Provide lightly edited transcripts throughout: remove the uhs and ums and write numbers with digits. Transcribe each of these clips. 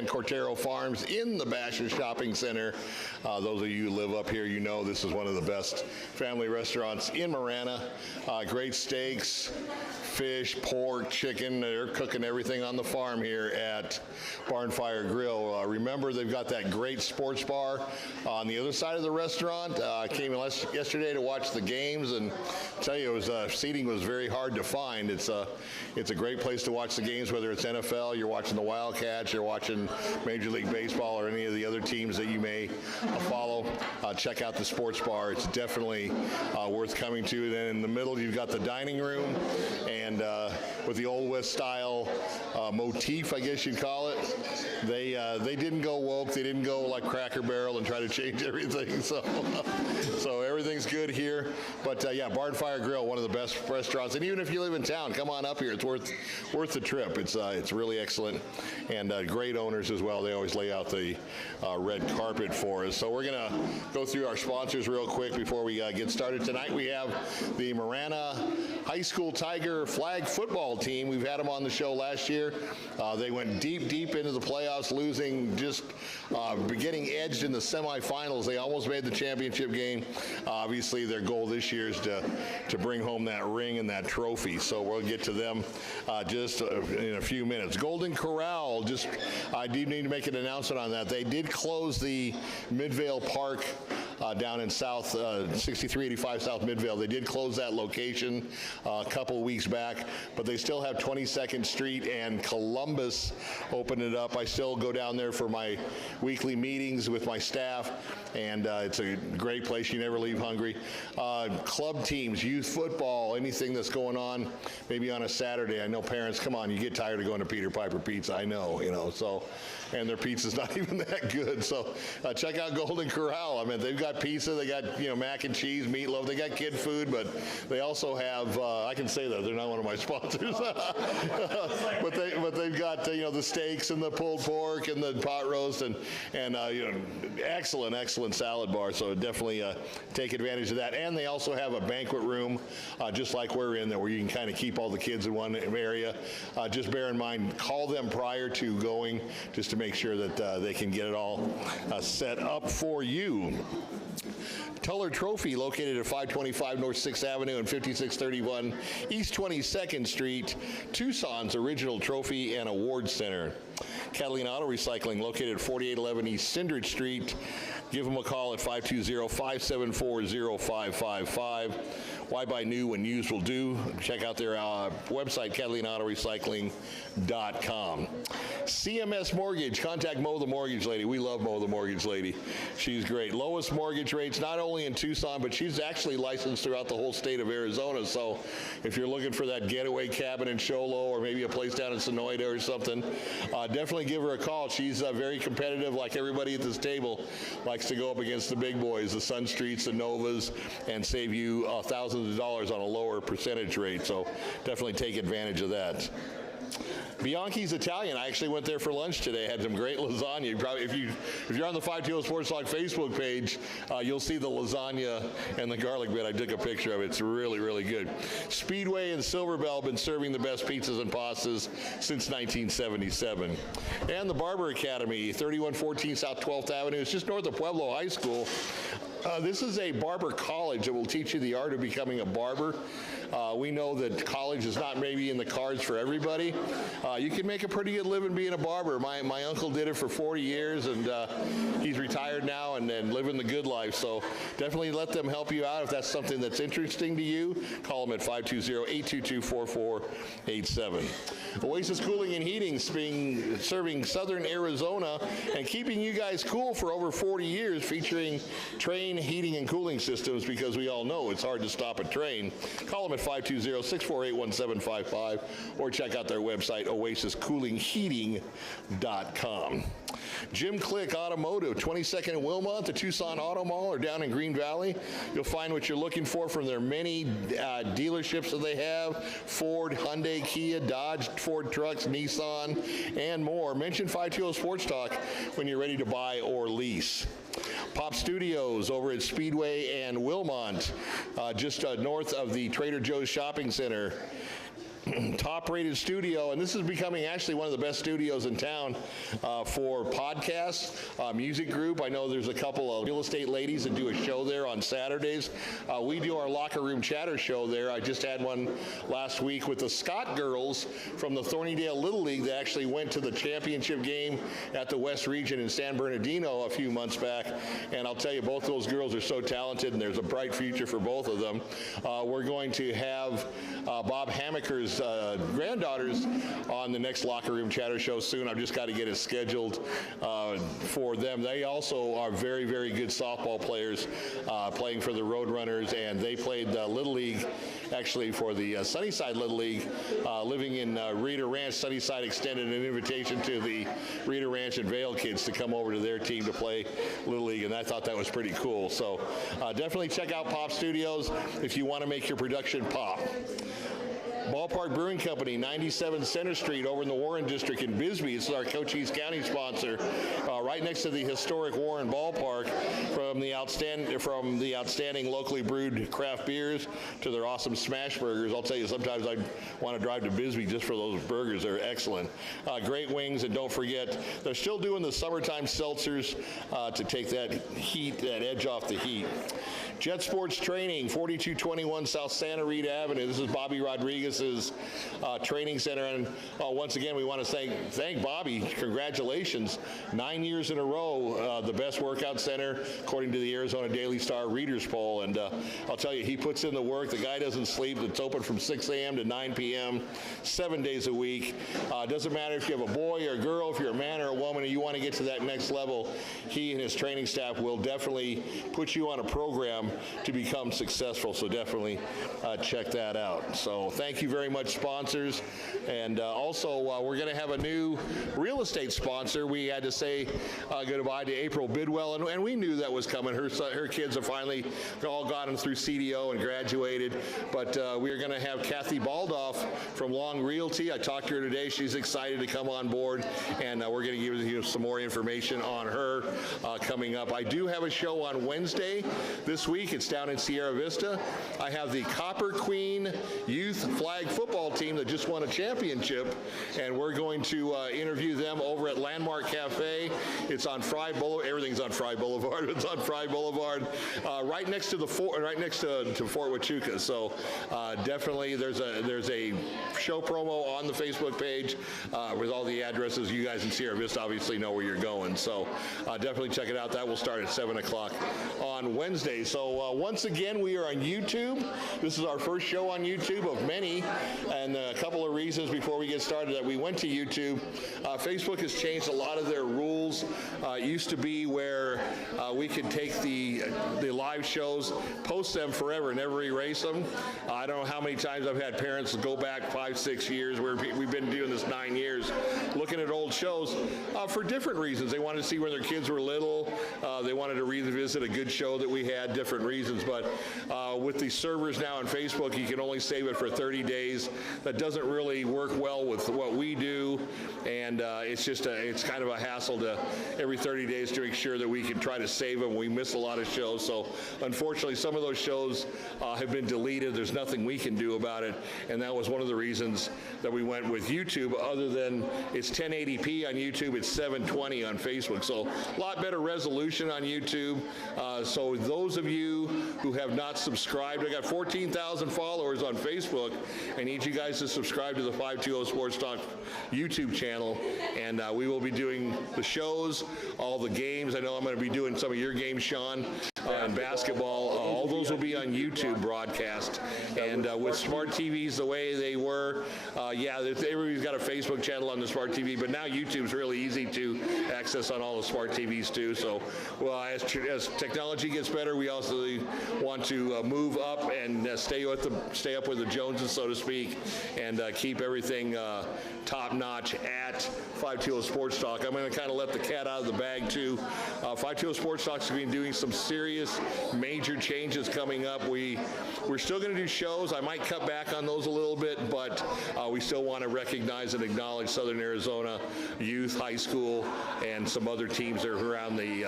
and Cortero Farms in the Basher Shopping Center. Those of you who live up here, you know this is one of the best family restaurants in Marana. Great steaks, fish, pork, chicken. They're cooking everything on the farm here at Barnfire Grill. Remember, they've got that great sports bar on the other side of the restaurant. Came yesterday to watch the games, and I'll tell you, seating was very hard to find. It's a great place to watch the games, whether it's NFL, you're watching the Wildcats, you're watching Major League Baseball, or any of the other teams that you may follow. Check out the sports bar. It's definitely worth coming to. Then in the middle, you've got the dining room, and with the Old West style motif, I guess you'd call it. They didn't go woke. They didn't go like Cracker Barrel and try to change everything. So everything's good here. But yeah, Barnfire Grill, one of the best restaurants. And even if you live in town, come on up here. It's worth the trip. It's really excellent, and great owners as well. They always lay out the red carpet for us. So we're gonna go through our sponsors real quick before we get started. Tonight we have the Marana High School Tiger flag football team. We've had them on the show last year. They went deep into the playoffs, losing, just getting edged in the semifinals. They almost made the championship game. Obviously, their goal this year is to bring home that ring and that trophy. So we'll get to them just in a few minutes. Golden Corral, I do need to make an announcement on that. They did close the Midvale Park down in 6385 South Midvale. They did close that location a couple weeks back, but they still have 22nd Street and Columbus open it up. I still go down there for my weekly meetings with my staff, and it's a great place. You never leave hungry. Club teams, youth football, anything that's going on, maybe on a Saturday. I know parents, come on, you get tired of going to Peter Piper Pizza. I know, so, and their pizza's not even that good. So check out Golden Corral. I mean, they've got pizza, they got mac and cheese, meatloaf, they got kid food, but they also have I can say that they're not one of my sponsors, but they've got the steaks and the pulled pork and the pot roast and excellent salad bar. So definitely take advantage of that. And they also have a banquet room, just like we're in there, where you can kind of keep all the kids in one area. Just bear in mind, call them prior to going, just to make sure that they can get it all set up for you. Tuller Trophy, located at 525 North 6th Avenue and 5631 East 22nd Street, Tucson's original trophy and award center. Catalina Auto Recycling, located at 4811 East Sindridge Street. Give them a call at 520-574-0555. Why buy new when used will do? Check out their website, CatalinaAutoRecycling.com. CMS Mortgage, contact Mo the Mortgage Lady. We love Mo the Mortgage Lady. She's great. Lowest mortgage rates, not only in Tucson, but she's actually licensed throughout the whole state of Arizona. So if you're looking for that getaway cabin in Show Low, or maybe a place down in Sonoyta or something, definitely give her a call. She's very competitive, like everybody at this table likes to go up against the big boys, the SunStreets, the Novas, and save you thousands of dollars on a lower percentage rate. So definitely take advantage of that. Bianchi's Italian. I actually went there for lunch today. Had some great lasagna. Probably, if you're on the 520 Sports Talk Facebook page, you'll see the lasagna and the garlic bread. I took a picture of it. It's really good. Speedway and Silver Bell have been serving the best pizzas and pastas since 1977. And the Barber Academy, 3114 South 12th Avenue. It's just north of Pueblo High School. This is a barber college that will teach you the art of becoming a barber. We know that college is not maybe in the cards for everybody. You can make a pretty good living being a barber. My uncle did it for 40 years, and he's retired now and living the good life. So definitely let them help you out if that's something that's interesting to you. Call them at 520-822-4487. Oasis Cooling and Heating, serving southern Arizona and keeping you guys cool for over 40 years, featuring Trane heating and cooling systems, because we all know it's hard to stop a train. Call them at 520-648-1755 or check out their website, oasiscoolingheating.com. Jim Click Automotive, 22nd in Wilmot, the Tucson Auto Mall, or down in Green Valley. You'll find what you're looking for from their many dealerships that they have: Ford, Hyundai, Kia, Dodge, Ford trucks, Nissan, and more. Mention 520 Sports Talk when you're ready to buy or lease. Pop Studios over at Speedway and Wilmot, just north of the Trader Joe's Shopping Center. top-rated studio, and this is becoming actually one of the best studios in town for podcasts, music group. I know there's a couple of real estate ladies that do a show there on Saturdays. We do our Locker Room Chatter show there. I just had one last week with the Scott girls from the Thornydale Little League that actually went to the championship game at the West Region in San Bernardino a few months back, and I'll tell you, both those girls are so talented, and there's a bright future for both of them. We're going to have Bob Hammaker's granddaughters on the next Locker Room Chatter show soon. I've just got to get it scheduled for them. They also are very, very good softball players playing for the Roadrunners, and they played Little League actually for the Sunnyside Little League, living in Rita Ranch. Sunnyside extended an invitation to the Rita Ranch and Vale kids to come over to their team to play Little League, and I thought that was pretty cool. So definitely check out Pop Studios if you want to make your production pop. Ballpark Brewing Company, 97 Center Street over in the Warren District in Bisbee. This is our Cochise County sponsor, right next to the historic Warren Ballpark. From the outstanding locally brewed craft beers to their awesome smash burgers. I'll tell you, sometimes I want to drive to Bisbee just for those burgers. They're excellent. Great wings, and don't forget, they're still doing the summertime seltzers to take that heat, that edge off the heat. Jet Sports Training, 4221 South Santa Rita Avenue. This is Bobby Rodriguez's training center, and once again, we want to thank Bobby. Congratulations, 9 years in a row, the best workout center according to the Arizona Daily Star Readers Poll, and I'll tell you, he puts in the work. The guy doesn't sleep. It's open from 6 a.m. to 9 p.m., 7 days a week. Doesn't matter if you have a boy or a girl, if you're a man or a woman, and you want to get to that next level, he and his training staff will definitely put you on a program to become successful, so definitely check that out. So thank you very much, sponsors. And also, we're going to have a new real estate sponsor. We had to say goodbye to April Bidwell, and we knew that was coming. Her kids have finally all gotten through CDO and graduated, but we're going to have Kathy Baldoff from Long Realty. I talked to her today. She's excited to come on board, and we're going to give you some more information on her coming up. I do have a show on Wednesday this week. It's down in Sierra Vista. I have the Copper Queen Youth Flag Football team that just won a championship, and we're going to interview them over at Landmark Cafe. It's on Fry Boulevard. Everything's on Fry Boulevard. It's on Fry Boulevard, right next to the Fort Huachuca. So definitely, there's a show promo on the Facebook page with all the addresses. You guys in Sierra Vista obviously know where you're going. So definitely check it out. That will start at 7 o'clock on Wednesday. So once again, we are on YouTube. This is our first show on YouTube of many, and a couple of reasons before we get started that we went to YouTube. Facebook has changed a lot of their rules. It used to be where we could take the live shows, post them forever, never erase them. I don't know how many times I've had parents go back 5-6 years, where we've been doing this 9 years, looking at old shows for different reasons. They wanted to see when their kids were little. They wanted to revisit a good show that we had, different reasons. But with the servers now on Facebook, you can only save it for 30 days. That doesn't really work well with what we do, and it's kind of a hassle to every 30 days to make sure that we can try to save them. We miss a lot of shows, so unfortunately some of those shows have been deleted. There's nothing we can do about it, and that was one of the reasons that we went with YouTube. Other than it's 1080p on YouTube, it's 720 on Facebook, so a lot better resolution on YouTube. So those of you who have not subscribed, I got 14,000 followers on Facebook. I need you guys to subscribe to the 520 Sports Talk YouTube channel, and we will be doing the shows, all the games. I know I'm going to be doing some of your games, Sean, and basketball. All those will be on YouTube broadcast. And with smart TVs the way they were, everybody's got a Facebook channel on the smart TV, but now YouTube's really easy to access on all the smart TVs too. So, well, as technology gets better, we also want to move up and stay up with the Joneses, so to speak, and keep everything top notch at 520 Sports Talk. I'm going to kind of let the cat out of the bag too. 520 Sports Talk's going to be doing some serious major changes coming up. We're still going to do shows. I might cut back on those a little bit, but we still want to recognize and acknowledge Southern Arizona Arizona youth, high school, and some other teams that are around the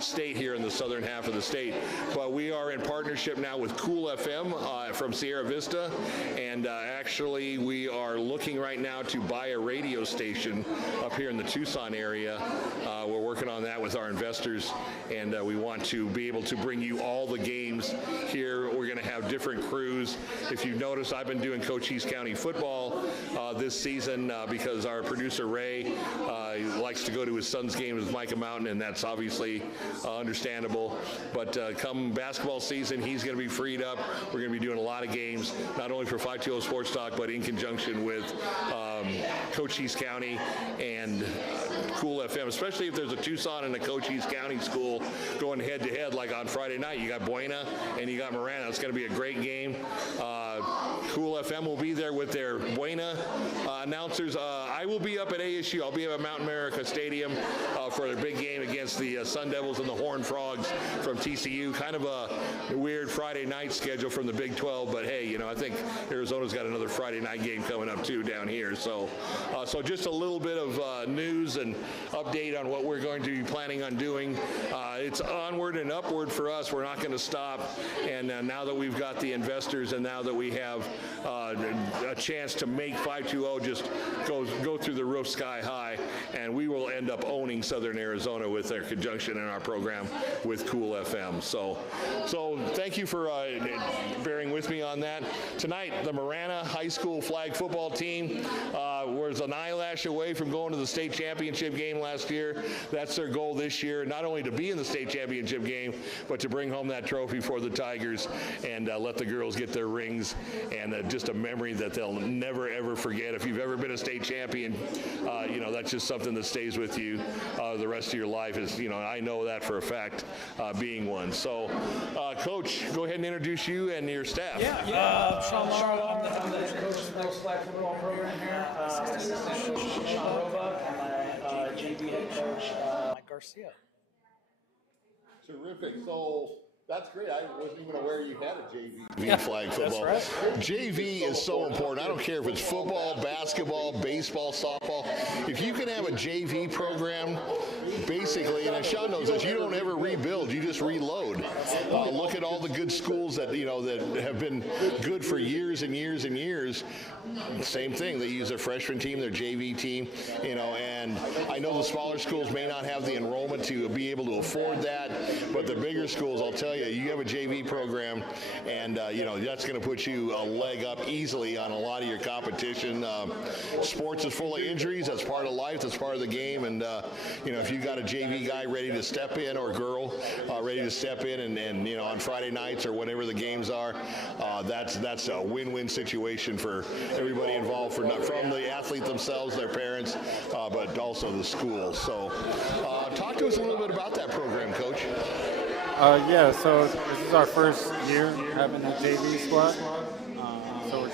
state here in the southern half of the state. But we are in partnership now with Cool FM from Sierra Vista, and actually we are looking right now to buy a radio station up here in the Tucson area. We're working on that with our investors, and we want to be able to bring you all the games here. We're going to have different crews. If you've noticed, I've been doing Cochise County football this season because our producer Ray likes to go to his son's games with Micah Mountain, and that's obviously understandable. But come basketball season, he's going to be freed up. We're going to be doing a lot of games, not only for 520 Sports Talk, but in conjunction with Cochise County and Cool FM, especially if there's a Tucson and a Cochise County school going head-to-head like on Friday night. You got Buena and you got Marana. It's going to be a great game. Cool FM will be there with their Buena announcers. I will be up at ASU. I'll be up at Mountain America Stadium for their big game against the Sun Devils and the Horned Frogs from TCU. Kind of a weird Friday night schedule from the Big 12, but hey, I think Arizona's got another Friday night game coming up too down here. So just a little bit of news and update on what we're going to be planning on doing. It's onward and upward for us. We're not going to stop. And now that we've got the investors, and now that we have a chance to make 520 just go through the roof sky high, and we will end up owning Southern Arizona with their conjunction in our program with Cool FM. So thank you for bearing with me on that. Tonight, the Marana High School flag football team was an eyelash away from going to the state championship game last year. That's their goal this year, not only to be in the state championship game, but to bring home that trophy for the Tigers and let the girls get their rings, and just a memory that they'll never, ever forget. If you've ever been a state champion, that's just something that stays with you the rest of your life. I know that for a fact, being one. So, Coach, go ahead and introduce you and your staff. Sean Morrow, I'm the coach of the flag football program here. Assistant Sean Roebuck, and my JV head coach, Mike Garcia. Terrific. So that's great. I wasn't even aware you had a JV flag football. That's right. JV is so important. I don't care if it's football, basketball, baseball, softball. If you can have a JV program, basically, and Sean knows this, you don't ever rebuild. You just reload. Look at all the good schools that that have been good for years and years and years. Same thing. They use their freshman team, their JV team, and I know the smaller schools may not have the enrollment to be able to afford that, but the bigger schools, I'll tell you, you have a JV program, and that's going to put you a leg up easily on a lot of your competition. Sports is full of injuries. That's part of life. That's part of the game. And if you got a JV guy ready to step in, or girl ready to step in, and on Friday nights or whenever the games are, that's a win-win situation for everybody involved, from the athlete themselves, their parents, but also the school. So, talk to us a little bit about that program, Coach. So this is our first year having a JV squad. So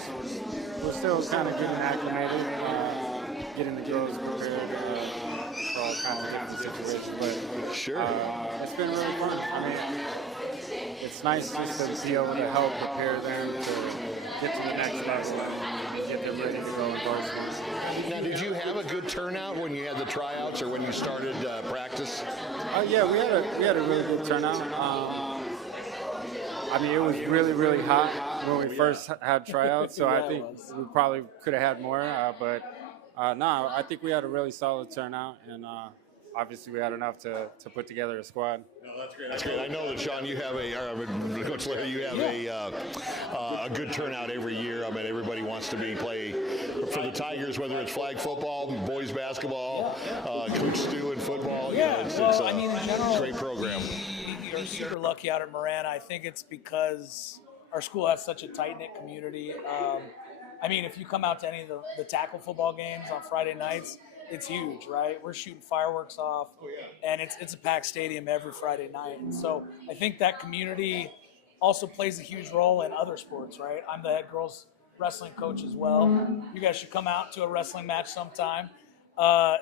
we're still kind of getting acclimated, getting the girls prepared for all kinds of different situations. But sure, it's been really fun. I mean, it's nice just to be able to help prepare them to get to the next level and get them ready to go in varsity. Now, did you have a good turnout when you had the tryouts or when you started practice? We had a really good turnout. It was really, really hot when we first had tryouts, so I think we probably could have had more. I think we had a really solid turnout, and obviously we had enough to put together a squad. No, that's great. That's great. I know that, Sean, you have Coach Larry, you have a good turnout every year. I mean, everybody wants to play for the Tigers, whether it's flag football, boys basketball, Coach Stu in football. It's a great program. We're super lucky out at Marana. I think it's because our school has such a tight-knit community. If you come out to any of the tackle football games on Friday nights, it's huge, right? We're shooting fireworks off, and it's a packed stadium every Friday night. And so I think that community also plays a huge role in other sports, right? I'm the head girls wrestling coach as well. You guys should come out to a wrestling match sometime.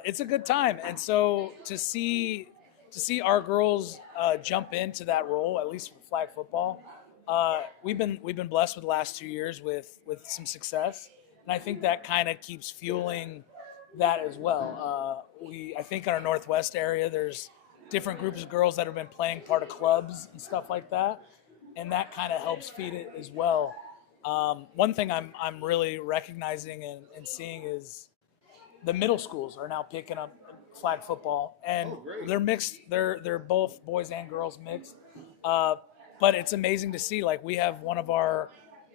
It's a good time, and so to see our girls jump into that role, at least for flag football, we've been blessed with the last 2 years with some success, and I think that kind of keeps fueling that as well. I think in our Northwest area, there's different groups of girls that have been playing part of clubs and stuff like that, and that kind of helps feed it as well. One thing I'm really recognizing and seeing is the middle schools are now picking up flag football, and they're mixed. They're both boys and girls mixed, but it's amazing to see. Like, we have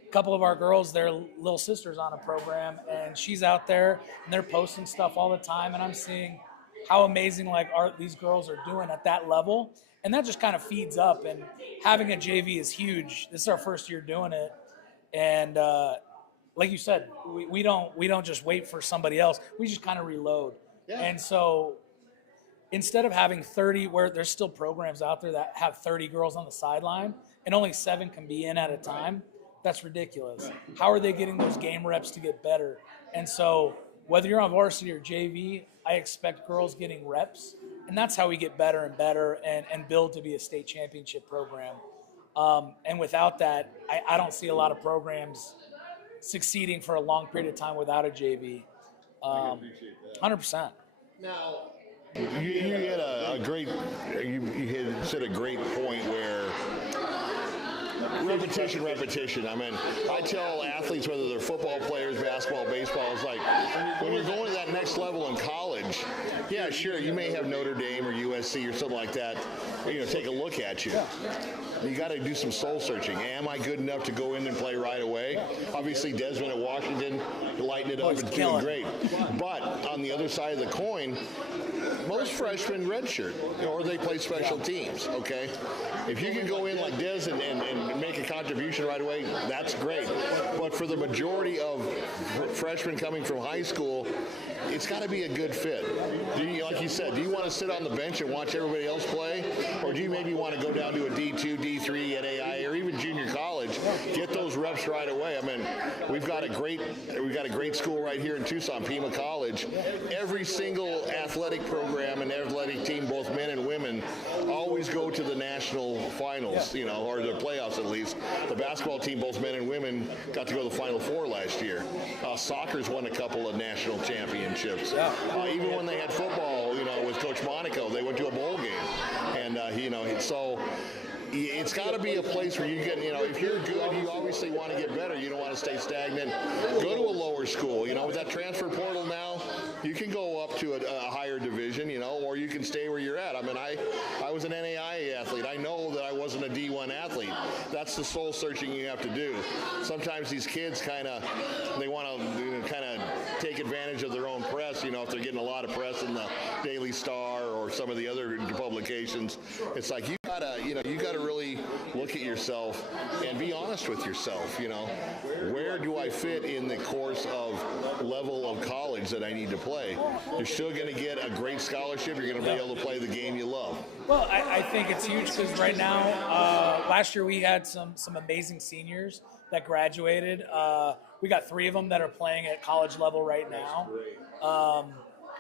couple of our girls, their little sisters on a program, and she's out there and they're posting stuff all the time, and I'm seeing how amazing these girls are doing at that level, and that just kind of feeds up. And having a JV is huge. This is our first year doing it, and like you said, we don't just wait for somebody else. We just kind of reload. Yeah. And so instead of having 30, where there's still programs out there that have 30 girls on the sideline and only 7 can be in at a time, that's ridiculous. How are they getting those game reps to get better? And so whether you're on varsity or JV, I expect girls getting reps, and that's how we get better and better and build to be a state championship program. And without that, I don't see a lot of programs succeeding for a long period of time without a JV. I appreciate that. 100%. Now, you had a great, you had said a great point where repetition. I mean, I tell athletes, whether they're football players, basketball, baseball, it's like when you're going to that next level in college, yeah, sure, you may have Notre Dame or USC or something like that, take a look at you. You got to do some soul searching. Am I good enough to go in and play right away? Obviously, Desmond at Washington, lighting it up and doing great. But on the other side of the coin, most freshmen redshirt, or they play special teams, okay? If you can go in like Des and make a contribution right away, that's great. But for the majority of freshmen coming from high school, it's got to be a good fit. Like you said, do you want to sit on the bench and watch everybody else play? Or do you maybe want to go down to a D2, D3 at AI, or even junior college, get those reps right away? I mean, we've got a great school right here in Tucson, Pima College. Every single athletic program and athletic team, both men and women, always go to the national finals, or the playoffs at least. The basketball team, both men and women, got to go to the Final Four last year. Soccer's won a couple of national championships. Even when they had football, with Coach Monaco, they went to a bowl game. And, so it's got to be a place where you get, if you're good, you obviously want to get better. You don't want to stay stagnant. Go to a lower school. With that transfer portal now, you can go up to a higher division, or you can stay where you're at. I mean, I was an NAIA athlete. I know that I wasn't a D1 athlete. That's the soul searching you have to do. Sometimes these kids they want to kind of take advantage of their own press, if they're getting a lot of press in the Daily Star or some of the other publications. It's like you gotta really look at yourself and be honest with yourself. Where do I fit in the course of level of college that I need to play? You're still going to get a great scholarship. You're going to be able to play the game you love. Well, I think it's huge because right now, last year we had some amazing seniors that graduated. We got 3 of them that are playing at college level right now.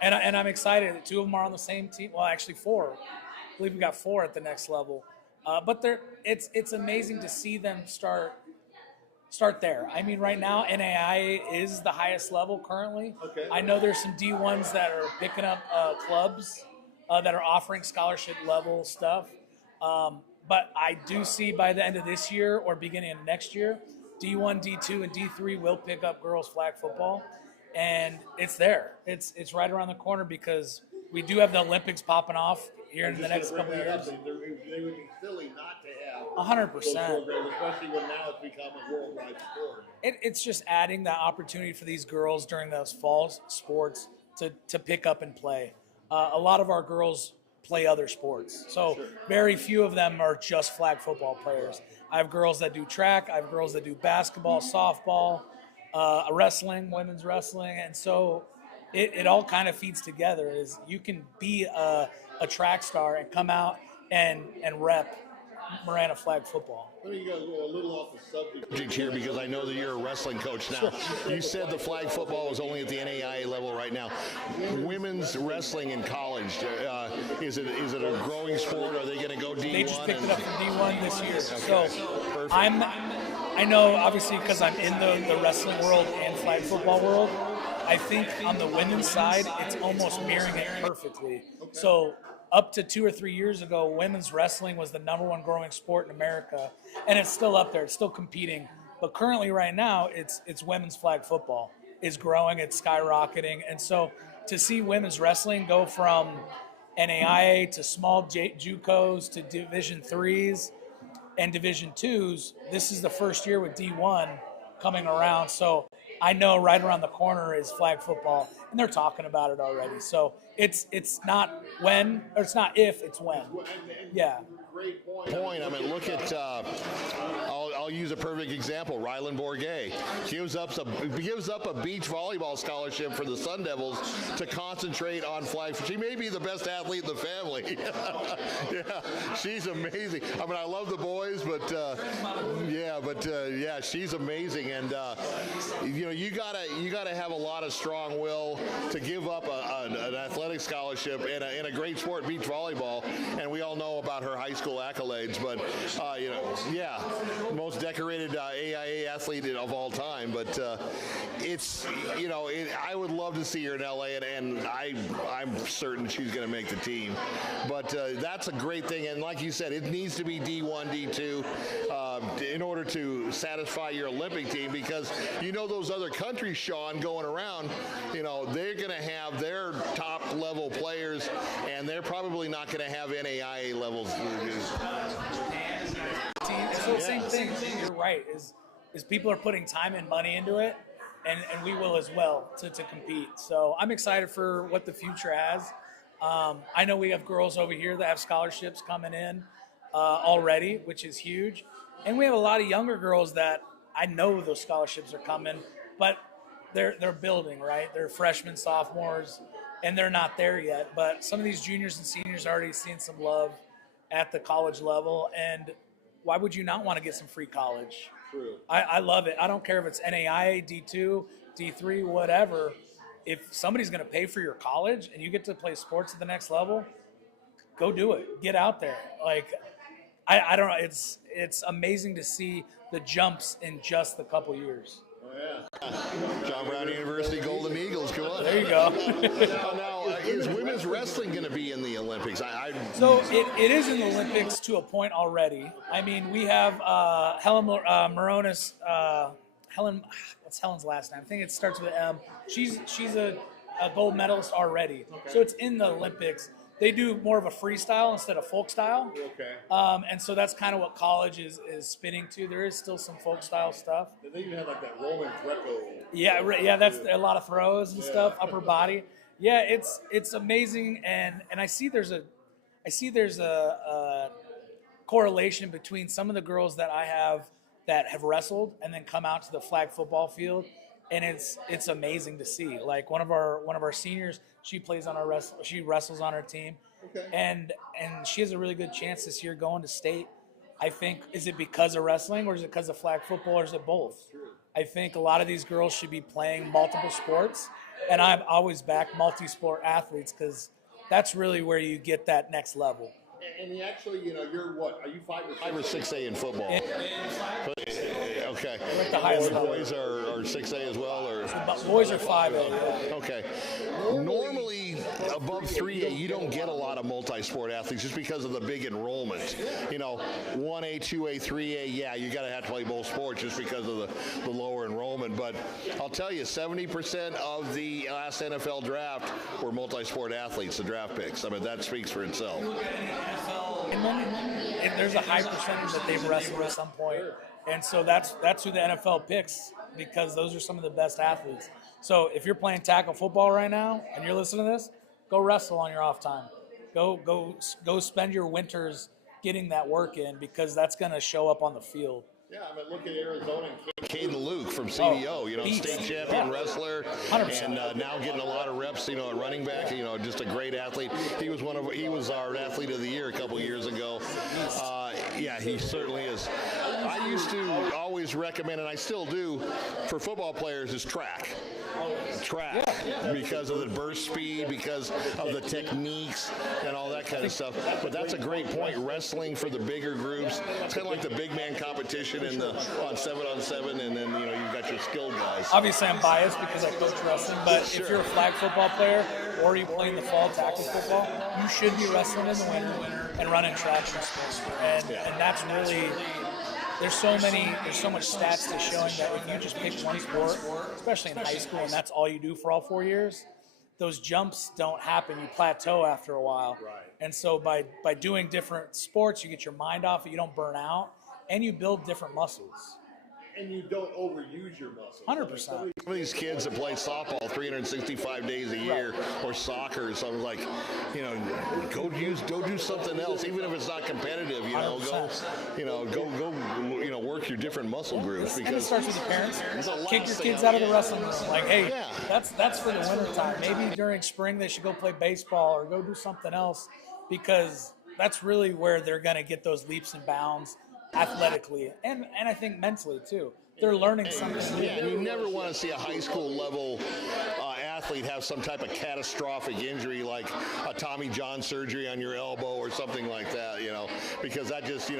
And I'm excited. 2 of them are on the same team. Well, actually 4. I believe we got 4 at the next level. But it's amazing to see them start there. I mean, right now, NAIA is the highest level currently. Okay. I know there's some D1s that are picking up clubs that are offering scholarship level stuff. But I do see by the end of this year or beginning of next year, D1, D2, and D3 will pick up girls flag football. And it's there. It's right around the corner because we do have the Olympics popping off here in the next couple of years. They would be silly not to have 100%. especially when now it's become a worldwide sport. It's just adding that opportunity for these girls during those fall sports to pick up and play. A lot of our girls play other sports, so very few of them are just flag football players. I have girls that do track. I have girls that do basketball, softball, wrestling, women's wrestling, and so it all kind of feeds together. Is you can be a track star and come out and rep Marana flag football. Let me go a little off the subject here because I know that you're a wrestling coach now. You said the flag football is only at the NAIA level right now. Women's wrestling in college, is it a growing sport? Are they going to go D1? They just picked it up for D1 this year. Okay. So Perfect. I know obviously because I'm in the wrestling world and flag football world, I think on the women's side, it's almost mirroring it perfectly. So up to 2 or 3 years ago, women's wrestling was the #1 growing sport in America, and it's still up there. It's still competing. But currently, right now, it's women's flag football is growing. It's skyrocketing, and so to see women's wrestling go from NAIA to small JUCOs to Division IIIs and Division IIs, this is the first year with D1 coming around. So I know right around the corner is flag football, and they're talking about it already. So it's not when, or it's not if, it's when. Yeah. Great point. I mean, look at, I'll use a perfect example. Rylan Bourget gives up a beach volleyball scholarship for the Sun Devils to concentrate on flag. She may be the best athlete in the family. Yeah, she's amazing. I mean, I love the boys, but yeah, she's amazing. And you gotta have a lot of strong will to give up an athletic scholarship in a great sport, beach volleyball. And we all know about her high school accolades, but most decorated AIA athlete of all time. But I would love to see her in LA, and I'm certain she's going to make the team. But that's a great thing, and like you said, it needs to be D1, D2 in order to satisfy your Olympic team, because those other countries, Sean, going around, they're going to have their top level players, and they're probably not going to have NAIA levels. So the same thing. You're right. Is people are putting time and money into it, and we will as well to compete. So I'm excited for what the future has. I know we have girls over here that have scholarships coming in already, which is huge, and we have a lot of younger girls that I know those scholarships are coming, but they're building, right? They're freshmen, sophomores, and they're not there yet. But some of these juniors and seniors are already seeing some love at the college level, and why would you not want to get some free college? True. I love it. I don't care if it's NAIA, D2, D3, whatever. If somebody's going to pay for your college and you get to play sports at the next level, go do it. Get out there. Like, I don't know. It's amazing to see the jumps in just a couple years. Oh, yeah. John Brown University Golden Eagles, come on. There you go. Now, is women's wrestling going to be in the Olympics? So it is in the Olympics to a point already. I mean, we have Helen Moronis. What's Helen's last name? I think it starts with an M. She's a gold medalist already. Okay. So it's in the Olympics. They do more of a freestyle instead of folk style. Okay. And so that's kind of what college is spinning to. There is still some folk style stuff. They even have like that Roman Greco. Yeah, that's a lot of throws and stuff, upper body. Yeah, it's amazing, and I see there's a correlation between some of the girls that I have that have wrestled and then come out to the flag football field, and it's amazing to see. Like one of our seniors, she wrestles on our team, okay. and she has a really good chance this year going to state. I think, is it because of wrestling or is it because of flag football or is it both? True. I think a lot of these girls should be playing multiple sports, and I've always backed multi-sport athletes because that's really where you get that next level. And actually, you're what? Are you 5 or 6A in football? Okay. Like the highest level. Boys are 6A as well, or boys are 5A. Yeah. Okay. Normally, above 3A, you don't get a lot of multi-sport athletes just because of the big enrollment. 1A, 2A, 3A, yeah, you got to have to play both sports just because of the lower enrollment. But I'll tell you, 70% of the last NFL draft were multi-sport athletes, the draft picks. I mean, that speaks for itself. And there's a high percentage that they've wrestled at some point. And so that's who the NFL picks, because those are some of the best athletes. So if you're playing tackle football right now and you're listening to this, go wrestle on your off time. Go spend your winters getting that work in, because that's going to show up on the field. Yeah, I mean, look at Arizona and Caden Luke from CDO, state champion wrestler, 100%. And now getting a lot of reps, at running back, just a great athlete. He was our athlete of the year a couple years ago. Yeah, he certainly is. I used to always recommend, and I still do, for football players is track. Because of the burst speed, because of the techniques and all that kind of stuff. But that's a great point. Wrestling for the bigger groups. It's kind of like the big man competition on 7-on-7, and then you've got your skilled guys. Obviously, I'm biased because I coach wrestling, but if you're a flag football player or you play in the fall tackle football, you should be wrestling in the winter and running track and sports. And that's really. There's so much stats to showing that if you just pick one sport, especially in high school, and that's all you do for all 4 years, those jumps don't happen. You plateau after a while. Right. And so by doing different sports, you get your mind off it, you don't burn out, and you build different muscles. And you don't overuse your muscles. 100%. Some of these kids that play softball 365 days a year, or soccer, so I was like, go do something else, even if it's not competitive. Go work your different muscle groups. And it Because starts with the parents. Kick your kids out of the wrestling room. Like, hey, that's for the winter time. Maybe during spring they should go play baseball or go do something else, because that's really where they're going to get those leaps and bounds athletically and I think mentally too. They're learning something new. Yeah, and you never want to see a high school level athlete have some type of catastrophic injury like a Tommy John surgery on your elbow or something like that, because that just,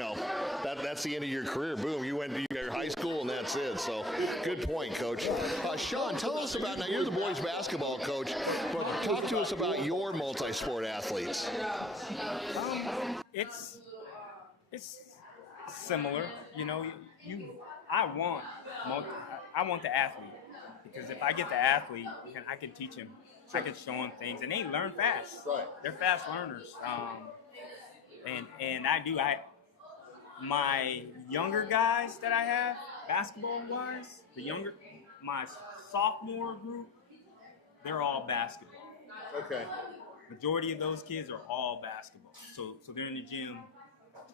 that's the end of your career. Boom, you went to your high school and that's it. So good point, Coach. Sean, tell us about, now you're the boys basketball coach, but talk to us about your multi-sport athletes. It's similar, I want the athlete, because if I get the athlete, then I can teach him, I can show him things, and they learn fast. Right. They're fast learners, and my younger guys that I have, basketball wise, my sophomore group, they're all basketball. Okay. Majority of those kids are all basketball, so they're in the gym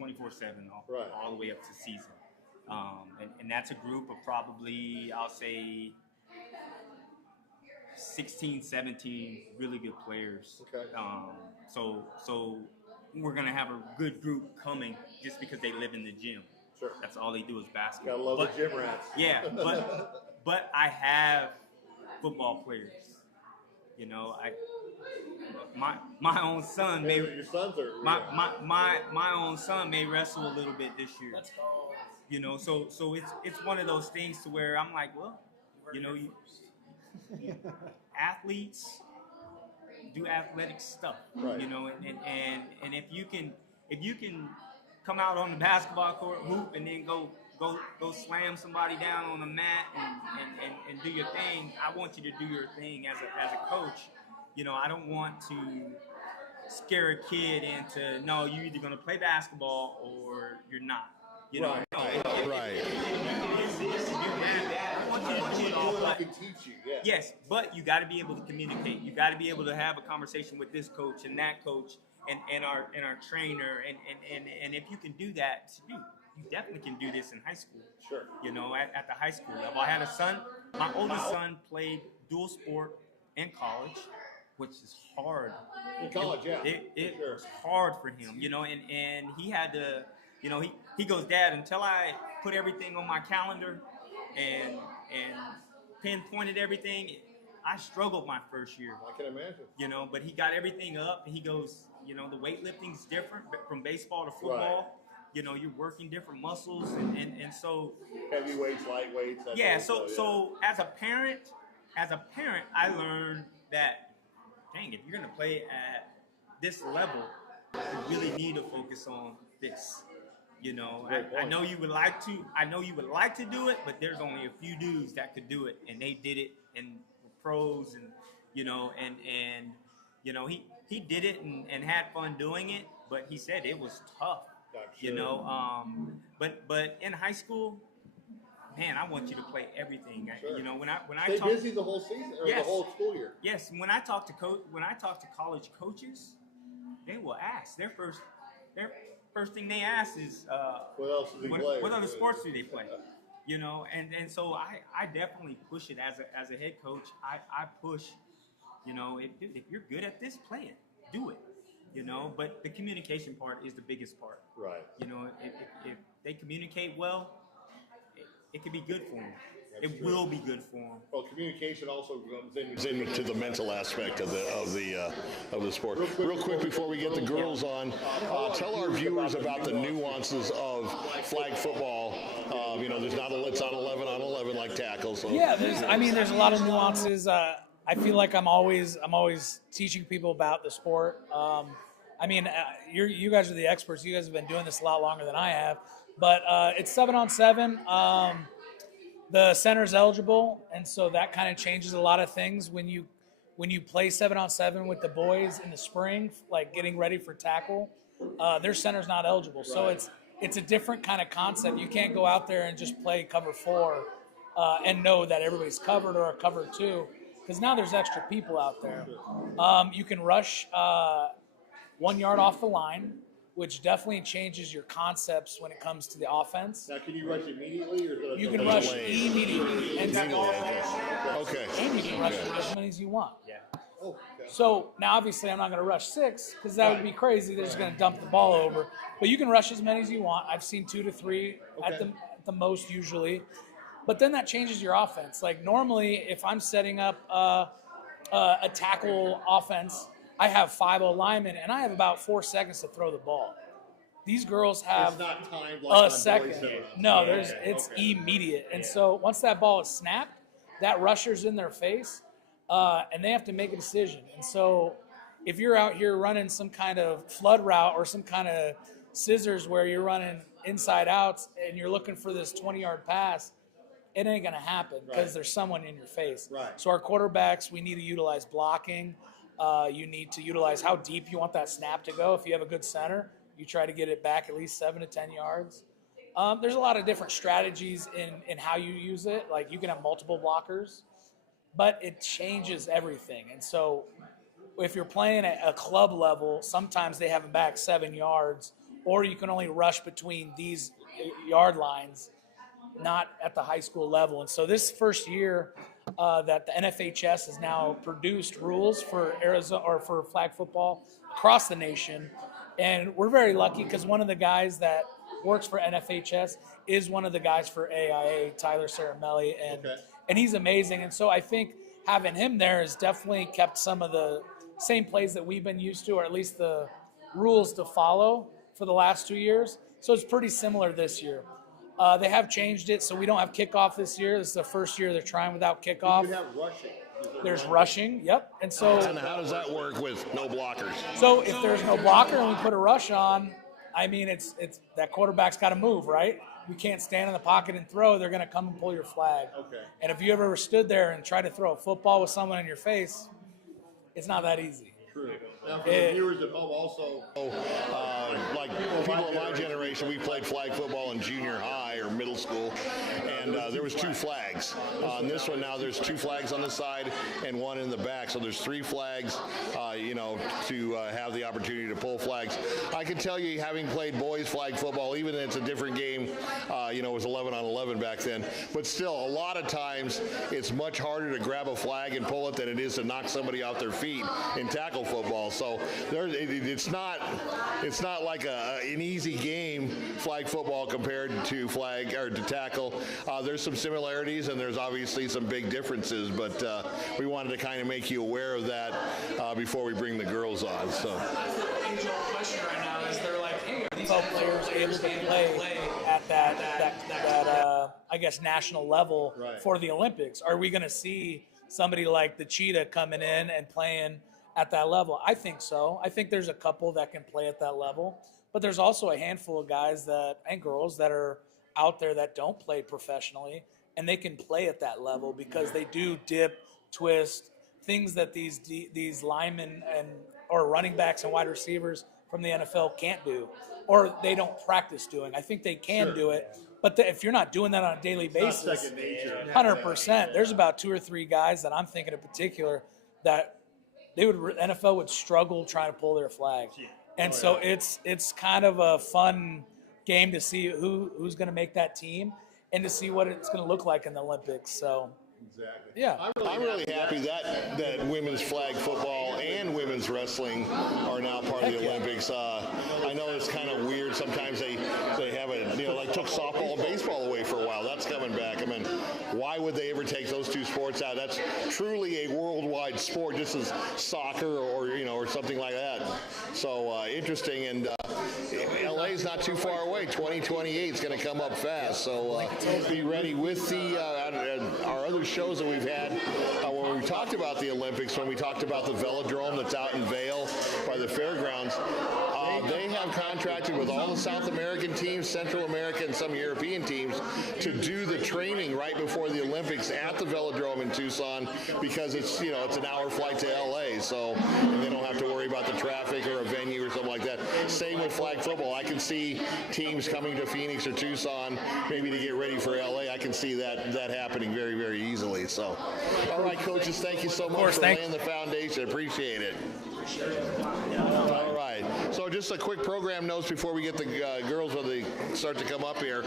24/7 all the way up to season. And that's a group of probably, I'll say, 16, 17 really good players. Okay. So we're going to have a good group coming just because they live in the gym. Sure. That's all they do is basketball. Gotta love the gym rats. Yeah, but I have football players. My own son may Your sons are my own son may wrestle a little bit this year. Let's go. So it's one of those things to where I'm like, well, athletes do athletic stuff, Right. and if you can come out on the basketball court, hoop, and then go slam somebody down on the mat and do your thing. I want you to do your thing as a coach. I don't want to scare a kid into, no, you're either going to play basketball or you're not. Right. I can teach you, yeah. Yes, but you got to be able to communicate. You got to be able to have a conversation with this coach and that coach and our trainer. And if you can do that, you definitely can do this in high school. Sure. At the high school level. I had a son. My oldest son played dual sport in college, which is hard. In college, yeah. It was hard for him, and he had to, he goes, Dad, until I put everything on my calendar and pinpointed everything, I struggled my first year. I can imagine. But he got everything up, and he goes, the weightlifting's different from baseball to football. Right. You're working different muscles, and so Heavyweights, lightweights. yeah. So as a parent, I learned that, dang, if you're gonna play at this level, you really need to focus on this. I know you would like to do it, but there's only a few dudes that could do it, and they did it and were pros, and he did it and had fun doing it, but he said it was tough. But in high school, man, I want you to play everything. Sure. When I Stay talk, busy the whole season or Yes. the whole school year. yes, when I talk to college coaches, they will ask their first thing they ask is What else do they play? what other sports do they play? And so I definitely push it as a head coach. I push, if you're good at this, play it, do it. But the communication part is the biggest part. Right. If they communicate well, it could be good for them. It will be good for them. Well, communication also comes into the mental aspect of the sport. Real quick before we get the girls on, tell our viewers about the nuances of flag football. It's not 11 on 11 like tackle. So. Yeah, there's a lot of nuances. I feel like I'm always teaching people about the sport. You guys are the experts. You guys have been doing this a lot longer than I have. But it's 7-on-7. The center's eligible, and so that kind of changes a lot of things when you play 7-on-7 with the boys in the spring, like getting ready for tackle. Their center's not eligible, so it's a different kind of concept. You can't go out there and just play cover 4 and know that everybody's covered or a cover 2, because now there's extra people out there. You can rush 1 yard off the line, which definitely changes your concepts when it comes to the offense. Now, can you rush immediately? Or you can rush immediately. And okay. And you can rush as many as you want. Yeah. Oh, okay. So now, obviously, I'm not going to rush 6 because that would be crazy. They're just going to dump the ball over. But you can rush as many as you want. I've seen 2 to 3 at the most usually. But then that changes your offense. Like normally, if I'm setting up a tackle offense, I have 5 linemen, and I have about 4 seconds to throw the ball. These girls have It's not timed like a second. No, it's immediate. And so once that ball is snapped, that rusher's in their face, and they have to make a decision. And so if you're out here running some kind of flood route or some kind of scissors where you're running inside outs and you're looking for this 20-yard pass, it ain't going to happen because there's someone in your face. Right. So our quarterbacks, we need to utilize blocking. You need to utilize how deep you want that snap to go. If you have a good center, you try to get it back at least 7 to 10 yards. There's a lot of different strategies in how you use it. Like you can have multiple blockers, but it changes everything. And so if you're playing at a club level, sometimes they have them back 7 yards, or you can only rush between these yard lines, not at the high school level. And so this first year that the NFHS has now produced rules for Arizona or for flag football across the nation. And we're very lucky because one of the guys that works for NFHS is one of the guys for AIA, Tyler Caramelli, and he's amazing. And so I think having him there has definitely kept some of the same plays that we've been used to, or at least the rules to follow for the last 2 years. So it's pretty similar this year. They have changed it, so we don't have kickoff this year. This is the first year they're trying without kickoff. You have rushing. There's rushing, yep. And so And how does that work with no blockers? So if there's no blocker and we put a rush on, I mean, it's that quarterback's got to move, right? You can't stand in the pocket and throw. They're going to come and pull your flag. Okay. And if you ever stood there and tried to throw a football with someone in your face, it's not that easy. True. Now, for the viewers at home, also, like people of my generation, we played flag football in junior high or middle school, and there was 2 flags. On this one now, there's 2 flags on the side and 1 in the back, so there's 3 flags, to have the opportunity to pull flags. I can tell you, having played boys flag football, even though it's a different game, it was 11 on 11 back then, but still, a lot of times, it's much harder to grab a flag and pull it than it is to knock somebody off their feet in tackle football. So it's not like an easy game, flag football compared to flag or to tackle. There's some similarities and there's obviously some big differences, but we wanted to kind of make you aware of that before we bring the girls on. So. The question right now is they're like, hey, are these all players able to play at that I guess national level for the Olympics? Are we going to see somebody like the Cheetah coming in and playing at that level? I think so. I think there's a couple that can play at that level, but there's also a handful of guys and girls that are out there that don't play professionally, and they can play at that level because they do dip, twist, things that these linemen or running backs and wide receivers from the NFL can't do, or they don't practice doing. I think they can do it, but if you're not doing that on a daily basis, 100%. There's about 2 or 3 guys that I'm thinking in particular that NFL would struggle trying to pull their flag. And so it's kind of a fun game to see who's going to make that team and to see what it's going to look like in the Olympics. So Exactly. yeah, I'm really happy that women's flag football and women's wrestling are now part of the Olympics. I know it's kind of weird. Sometimes they have took softball and baseball away for a while. That's coming back. would they ever take those two sports out? That's truly a worldwide sport, just as soccer or or something like that. So interesting, and LA is not too far away. 2028 is going to come up fast. So be ready with the our other shows that we've had when we talked about the Olympics, when we talked about the velodrome that's out in Vail by the fairgrounds. They have contracted with all the South American teams, Central America, and some European teams to do the training right before the Olympics at the velodrome in Tucson, because it's it's an hour flight to LA, so they don't have to worry about the traffic or a venue or something like that. Same with flag football. I can see teams coming to Phoenix or Tucson maybe to get ready for LA. I can see that happening very, very easily. So, all right, coaches, thank you so much for laying the foundation. Appreciate it. All right. So just a quick program notes before we get the girls when they start to come up here.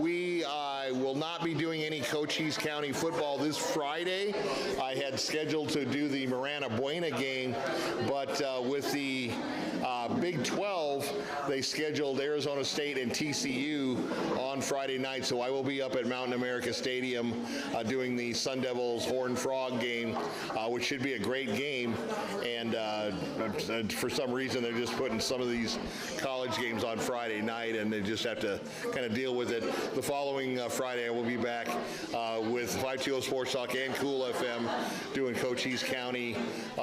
We will not be doing any Cochise County football this Friday. I had scheduled to do the Marana Buena game, but with the Big 12, they scheduled Arizona State and TCU on Friday night, so I will be up at Mountain America Stadium doing the Sun Devils Horned Frog game, which should be a great game. And for some reason, they're just putting some of these college games on Friday night, and they just have to kind of deal with it. The following Friday, I will be back with 520 Sports Talk and Cool FM doing Cochise County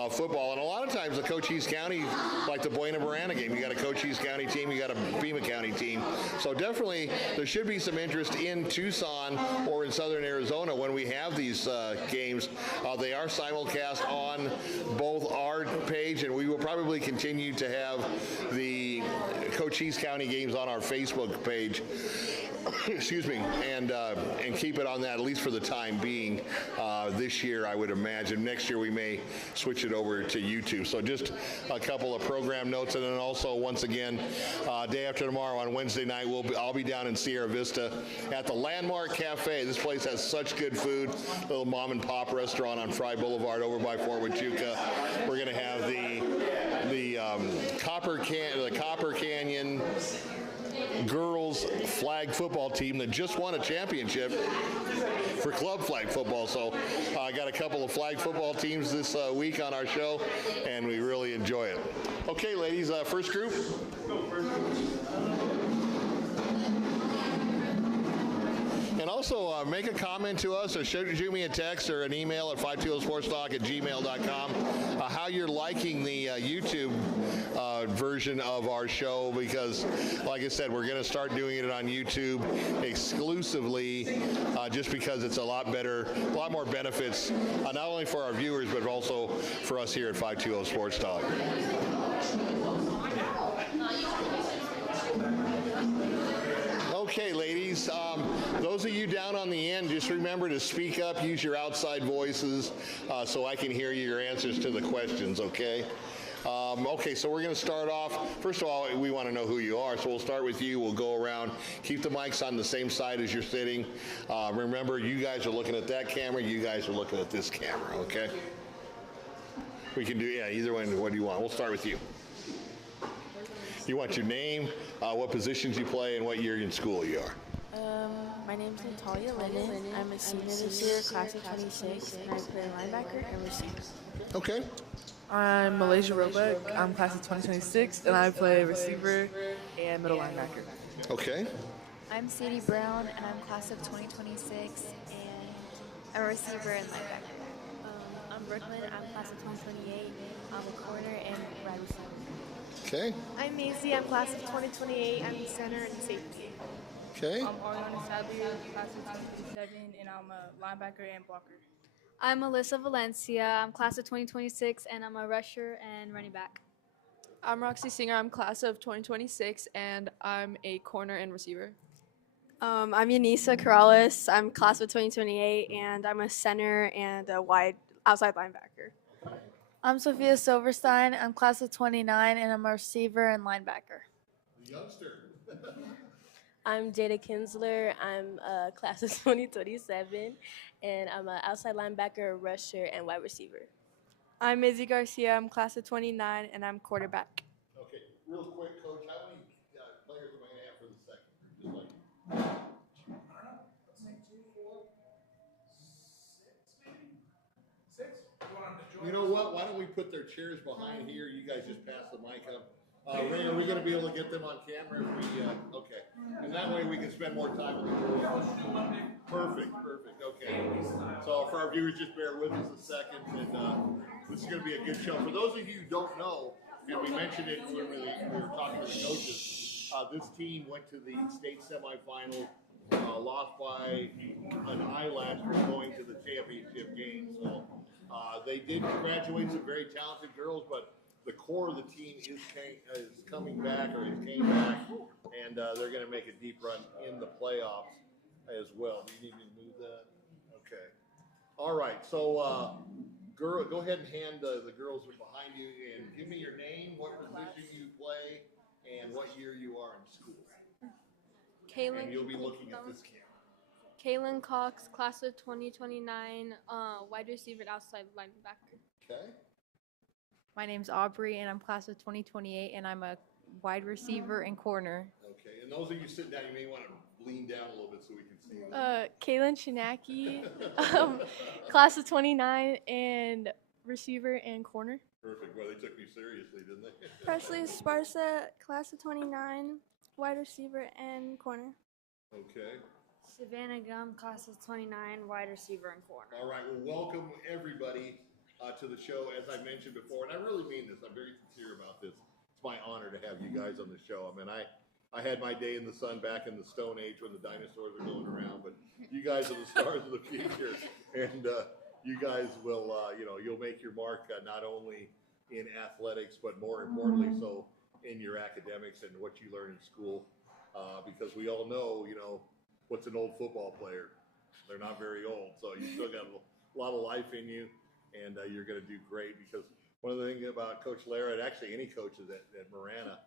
football. And a lot of times, the Cochise County, like the Buena Marana game, you got a Cochise County team, you got a Pima County team. So definitely, there should be some interest in Tucson or in Southern Arizona when we have these games. They are simulcast on both our page, and we will probably continue to have the Cochise County games on our Facebook page. Excuse me, and keep it on that, at least for the time being. This year, I would imagine. Next year, we may switch it over to YouTube. So just a couple of program notes, and then also, once again, day after tomorrow on Wednesday night, I'll be down in Sierra Vista at the Landmark Cafe. This place has such good food. Little mom and pop restaurant on Fry Boulevard over by Fort Huachuca. We're going to have the Copper Canyon girls flag football team that just won a championship for club flag football. So I got a couple of flag football teams this week on our show, and we really enjoy it. Okay, ladies, first group. And also make a comment to us or shoot me a text or an email at 520sportstalk@gmail.com how you're liking the YouTube version of our show, because like I said, we're going to start doing it on YouTube exclusively just because it's a lot better, a lot more benefits, not only for our viewers but also for us here at 520 Sports Talk. Okay, ladies, those of you down on the end, just remember to speak up, use your outside voices so I can hear your answers to the questions, okay? Okay, so we're going to start off. First of all, we want to know who you are, so we'll start with you. We'll go around. Keep the mics on the same side as you're sitting. Remember, you guys are looking at that camera. You guys are looking at this camera, okay? We can do, either one. What do you want? We'll start with you. You want your name, what positions you play, and what year in school you are. My name's Natalia Lennon. I'm a senior this year, class of 26, and I play linebacker and receiver. Okay. I'm Malaysia Roebuck. I'm class of 2026, and I play receiver and middle linebacker. Okay. I'm Sadie Brown, and I'm class of 2026, and I'm a receiver and linebacker. I'm Brooklyn. I'm class of 2028. I'm a corner and wide receiver. Okay. I'm Maisie. I'm class of 2028. I'm center and safety. Okay. I'm Ariana Sadly, class of 2027, and I'm a linebacker and blocker. I'm Alyssa Valencia. I'm class of 2026, and I'm a rusher and running back. I'm Roxy Singer. I'm class of 2026, and I'm a corner and receiver. I'm Yanisa Corrales. I'm class of 2028, and I'm a center and a wide outside linebacker. I'm Sophia Silverstein. I'm class of 29, and I'm a receiver and linebacker. Youngster. I'm Jada Kinsler. I'm class of 2027, and I'm an outside linebacker, rusher, and wide receiver. I'm Maisie Garcia. I'm class of 29, and I'm quarterback. Okay, real quick, Coach, how many players am I going to have for the second group? Just like You know what? Why don't we put their chairs behind here? You guys just pass the mic up. Ray, are we going to be able to get them on camera? If we, okay. And that way we can spend more time with the girls. Perfect. Okay. So for our viewers, just bear with us a second. And this is going to be a good show. For those of you who don't know, and we mentioned it when we were talking to the coaches, this team went to the state semifinal, lost by an eyelash for going to the championship game. So they did graduate some very talented girls, but the core of the team is coming back, or came back, and they're going to make a deep run in the playoffs as well. Do you need me to move that? Okay. All right. So, girl, go ahead and hand the girls behind you, and give me your name, what position you play, and what year you are in school. Kaylin. And you'll be looking at this camera. Kaylin Cox, class of 2029, wide receiver, outside linebacker. Okay. My name's Aubrey, and I'm class of 2028, and I'm a wide receiver and corner. Okay. And those of you sitting down, you may want to lean down a little bit so we can see you. Kaylin Shinaki, class of 29, and receiver and corner. Perfect. Well, they took me seriously, didn't they? Presley Sparsa, class of 29, wide receiver and corner. Okay. Savannah Gum, class of 29, wide receiver and corner. All right. Well, welcome everybody to the show. As I mentioned before, and I really mean this, I'm very sincere about this. It's my honor to have you guys on the show. I mean, I had my day in the sun back in the Stone Age when the dinosaurs were going around, but you guys are the stars of the future, and you guys will, you'll make your mark not only in athletics, but more importantly, so in your academics and what you learn in school, because we all know, what's an old football player? They're not very old, so you still got a lot of life in you, and you're going to do great, because one of the things about Coach Lara, and actually any coaches at Marana,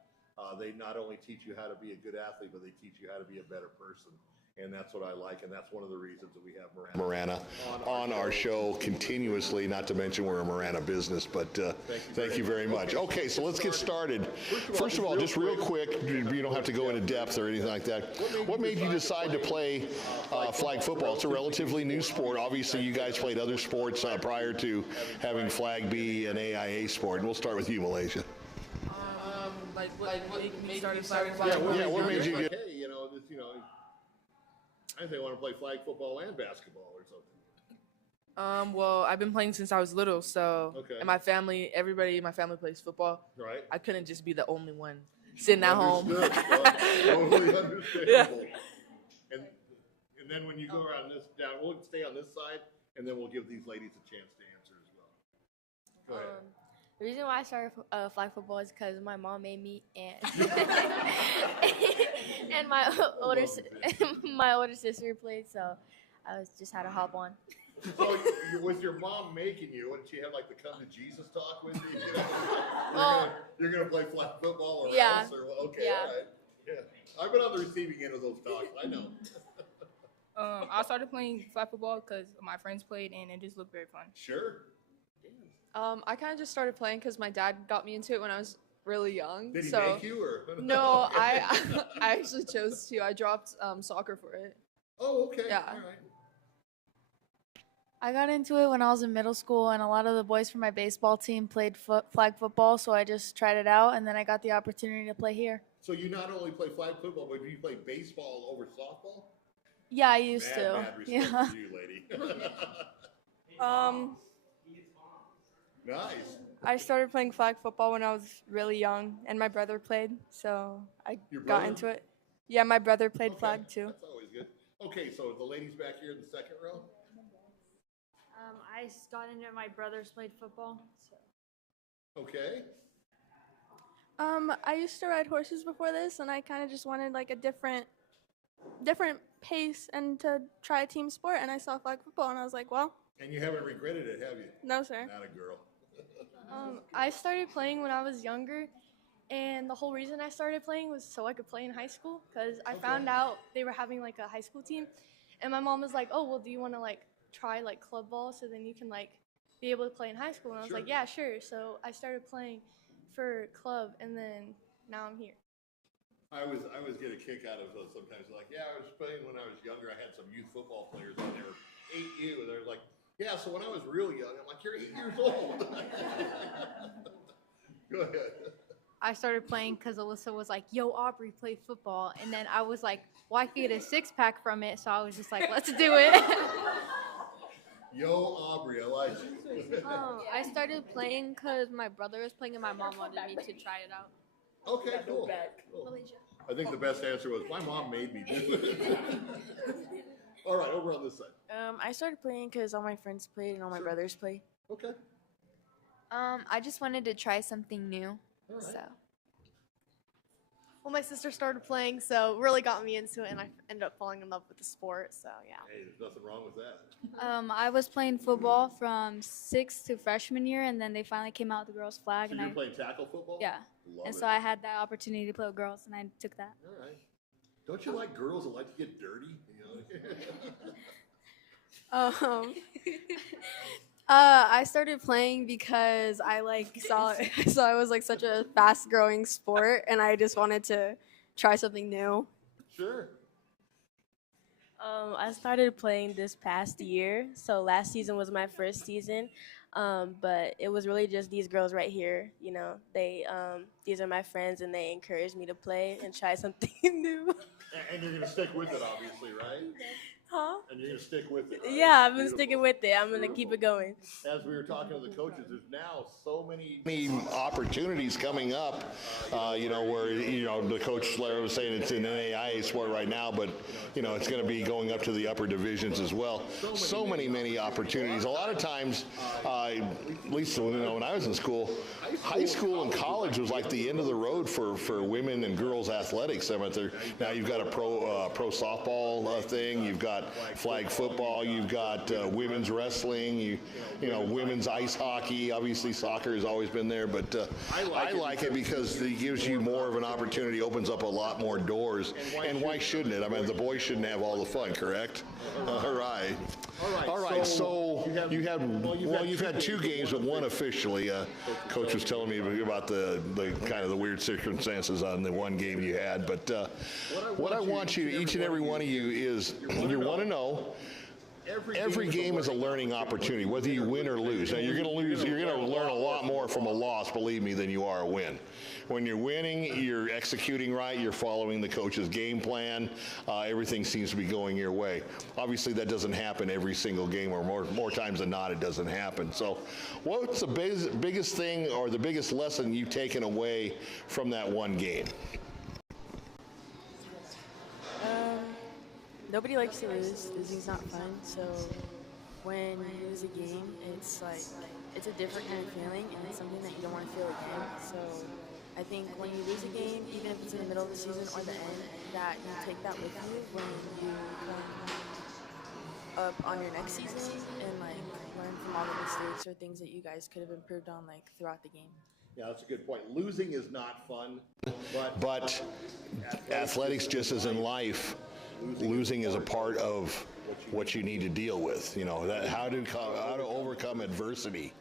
they not only teach you how to be a good athlete, but they teach you how to be a better person. And that's what I like, and that's one of the reasons that we have Marana on our show continuously, not to mention we're a Marana business, but thank you very much. Okay, so let's get started. First of all, just real quick, you don't have to go into depth or anything like that. What made you decide to play flag football? It's a relatively new sport. Obviously, you guys played other sports prior to having flag be an AIA sport. And we'll start with you, Malaysia. What made me start flag football? Yeah, what made you get, hey, I think I want to play flag football and basketball or something. Well, I've been playing since I was little, so Okay. and my family, everybody in my family plays football. Right. I couldn't just be the only one sitting at home. Understood. Totally understandable. Yeah. And then when you go around this down, we'll stay on this side, and then we'll give these ladies a chance to answer as well. Go ahead. The reason why I started flag football is because my mom made me, and and my older sister played, so I just had to hop on. So was your mom making you? What, did she have like the come to Jesus talk with you? You're gonna play flag football or Yeah. else, or okay, Yeah. all right. Yeah, I've been on the receiving end of those talks. I know. I started playing flag football because my friends played, and it just looked very fun. Sure. I kind of just started playing because my dad got me into it when I was really young. Did he so make you or? no, Okay. I actually chose to. I dropped soccer for it. Oh, okay. Yeah. All right. I got into it when I was in middle school, and a lot of the boys from my baseball team played flag football, so I just tried it out, and then I got the opportunity to play here. So you not only play flag football, but do you play baseball over softball? Yeah, I used Mad, to. mad respect Yeah. for you, lady. Nice. I started playing flag football when I was really young, and my brother played, so I Your got brother? into it. Yeah, my brother played Okay, flag too. That's always good. Okay, so the ladies back here in the second row. I got into it. My brothers played football. So. Okay. I used to ride horses before this, and I kind of just wanted like a different pace and to try a team sport. And I saw flag football, and I was like, well, And you haven't regretted it, have you? no, sir. Not a girl. I started playing when I was younger, and the whole reason I started playing was so I could play in high school, because I found out they were having like a high school team, and my mom was like, oh, well, do you want to like try like club ball so then you can like be able to play in high school? And I was Sure. like, yeah, sure. So I started playing for club, and then now I'm here. I always get a kick out of sometimes like, yeah, I was playing when I was younger. I had some youth football players and they were 8U, and they're like, Yeah, so when I was real young, I'm like, you're 8 years old. Go ahead. I started playing because Alyssa was like, yo, Aubrey, play football. And then I was like, well, I could get a six-pack from it. So I was just like, let's do it. Yo, Aubrey, I like you. I started playing because my brother was playing and my mom wanted me to try it out. Okay, cool. Malaysia. I think the best answer was, my mom made me do it. All right, over on this side. I started playing because all my friends played and all my brothers played. Okay. I just wanted to try something new. All right. So Well, my sister started playing, so really got me into it, and I ended up falling in love with the sport. So yeah. Hey, there's nothing wrong with that. I was playing football from 6th to freshman year, and then they finally came out with the girls' flag. So and you're I, playing tackle football? yeah, Love and it. so I had that opportunity to play with girls, and I took that. All right. Don't you like girls that like to get dirty? I started playing because I saw it was like such a fast growing sport, and I just wanted to try something new. Sure. I started playing this past year, so last season was my first season, but it was really just these girls right here. You know, these are my friends, and they encouraged me to play and try something new. And you're going to stick with it, obviously, right? Huh? And you're going to stick with it, right? Yeah, I've been sticking with it. I'm gonna keep it going. As we were talking to the coaches, there's now so many opportunities coming up, where, the coach Lara was saying it's an NAIA sport right now, but, it's going to be going up to the upper divisions as well. So many opportunities. A lot of times, at least when I was in school, high school and college was like the end of the road for women and girls athletics. Now you've got a pro softball thing, you've got flag football, you've got women's wrestling, women's ice hockey. Obviously, soccer has always been there, but I like it because it gives you more of an opportunity, opens up a lot more doors. And why shouldn't it? I mean, the boys shouldn't have all the fun, correct? All right. So you've had two games, but one officially. Coach was telling me about the kind of the weird circumstances on the one game you had. But what I want you, each and every one of you, is you want to know. Every game is a learning opportunity, whether you win or lose. Now, you're going to lose. You're going to learn a lot more from a loss, believe me, than you are a win. When you're winning, you're executing right. You're following the coach's game plan. Everything seems to be going your way. Obviously, that doesn't happen every single game, or more times than not, it doesn't happen. So, what's the biggest thing or the biggest lesson you've taken away from that one game? Nobody likes to lose. Losing's not fun. So when you lose a game, it's a different kind of feeling, and it's something that you don't want to feel again. So I think when you lose a game, even if it's in the middle of the season or the end, that you take that with you when you come up on your next season and learn from all the mistakes or things that you guys could have improved on throughout the game. Yeah, that's a good point. Losing is not fun, but athletics, just as in life, losing is a part of what you need to deal with. How to overcome adversity.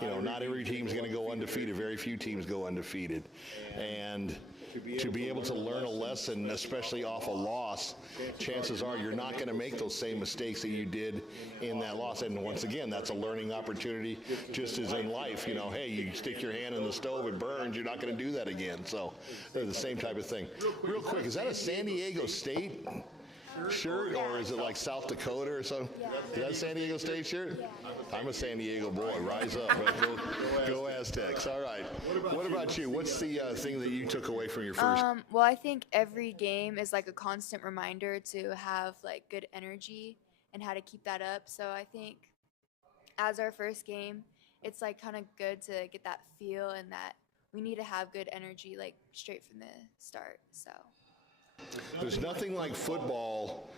Not every team's going to go undefeated. Very few teams go undefeated, and to be able to learn a lesson, especially off a loss, chances are you're not going to make those same mistakes that you did in that loss. And once again, that's a learning opportunity, just as in life. Hey, you stick your hand in the stove, it burns. You're not going to do that again. So they're the same type of thing. Real quick, is that a San Diego State shirt, or is it like South Dakota or something? Is that a San Diego State shirt? I'm a San Diego boy. Rise up. Go Aztecs. All right. What about you? What's the thing that you took away from your first? Well, I think every game is like a constant reminder to have good energy and how to keep that up. So I think as our first game, it's kind of good to get that feel and that we need to have good energy straight from the start. So. There's nothing like football.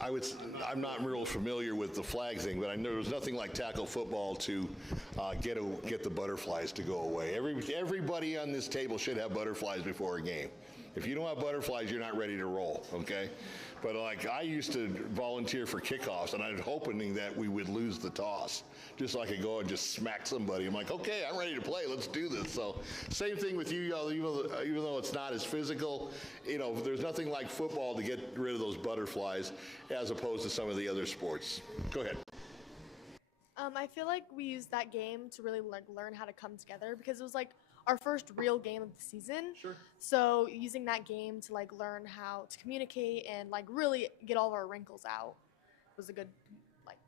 I'm not real familiar with the flag thing, but I know there's nothing like tackle football to get the butterflies to go away. Everybody on this table should have butterflies before a game. If you don't have butterflies, you're not ready to roll, okay? But I used to volunteer for kickoffs, and I was hoping that we would lose the toss, just so I could go and just smack somebody. I'm like, okay, I'm ready to play. Let's do this. So same thing with you, even though it's not as physical. There's nothing like football to get rid of those butterflies, as opposed to some of the other sports. Go ahead. I feel like we used that game to really learn how to come together because it was like our first real game of the season. Sure. So using that game to learn how to communicate and really get all of our wrinkles out was a good